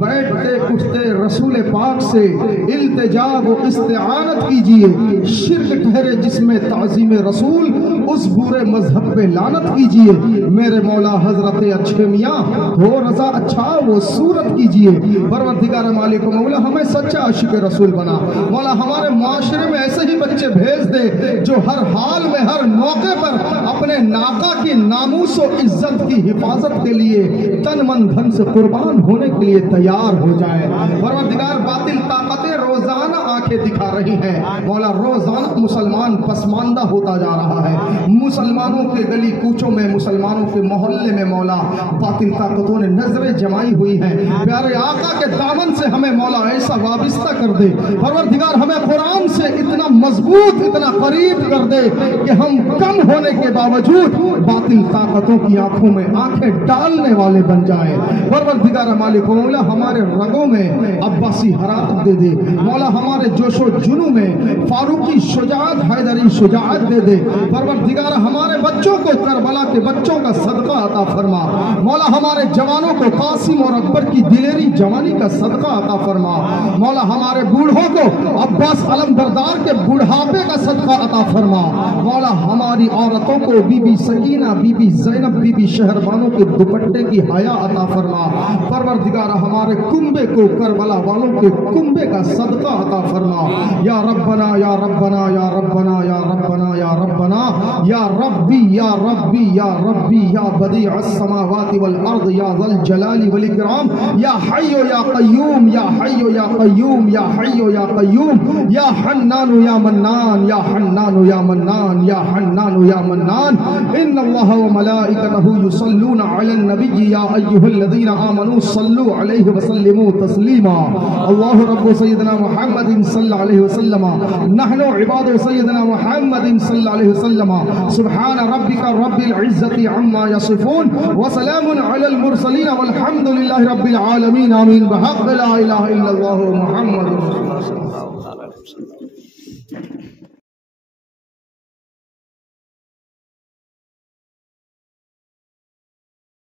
بیٹھتے اٹھتے رسول پاک سے التجا و استعانت کیجئے، شرک ٹھہرے جس میں تعظیم رسول اس برے مذہب پہ لعنت کیجئے، میرے مولا حضرت اچھے میاں ہو رضا اچھا وہ صورت کیجئے پروردگار مالک و مولا ہمیں سچا عاشق رسول بنا مولا، ہمارے معاشرے میں ایسے ہی بچے بھیج دے جو ہر حال میں ہر موقع پر اپنے ناقا کی ناموس و عزت کی حفاظت کے لیے تن من دھن سے قربان ہونے کے لیے تیار ہو جائے پروردگار۔ باطل طاقتیں روزانہ آنکھیں دکھا رہی ہیں مولا، روزانہ مسلمان پسماندہ ہوتا جا رہا ہے، مسلمانوں کے گلی کوچوں میں مسلمانوں کے محلے میں مولا باطل طاقتوں نے نظریں جمائی ہوئی ہیں، پیارے آقا کے دامن سے ہمیں مولا ایسا وابستہ کر دے پروردگار، ہمیں قرآن سے اتنا مضبوط اتنا قریب کر دے کہ ہم کم ہونے کے باوجود باطل طاقتوں کی آنکھوں میں آنکھیں ڈالنے والے بن جائیں پروردگار مالک مولا، ہمارے رگوں میں عباسی حرارت دے دے مولا، ہمارے جوش و جنو میں فاروقی شجاعت حیدری شجاعت دے دے پروردگار، ہمارے بچوں کو کربلا کے بچوں کا صدقہ عطا فرما مولا، ہمارے جوانوں کو قاسم اور اکبر کی دلیری جوانی کا صدقہ عطا فرما مولا، ہمارے بوڑھوں کو عباس علمبردار کے بڑھاپے کا صدقہ عطا فرما مولا، ہماری عورتوں کو Bibi Sakina Bibi Zainab Bibi Shahrbano کے دوپٹے کی حیا عطا فرما پروردگار، ہمارے کنبے کو کربلا والوں کے کنبے کا صدقہ عطا فرما یا ربنا یا ربنا یا ربنا یا ربنا یا ربنا یا ربی یا ربی یا ربی یا بدیع السماوات والارض یا ذا الجلال والاکرام یا حی یا قیوم یا حی یا قیوم یا حی یا قیوم یا حنان یا منان یا حنان یا منان یا حنان یا منان ان اللہ وملائکتہ یصلون علی النبی یا ایھا الذین آمنوا صلوا علیہ وسلموا تسلیما اللہ رب سیدنا محمد صلی اللہ علیہ وسلم نحن عباد سیدنا محمد صلی اللہ علیہ وسلم سبحان ربک رب العزت عما یصفون وسلام علی المرسلین والحمد للہ رب العالمین آمین بحق لا الہ الا اللہ محمد رسول اللہ صلی اللہ علیہ وسلم۔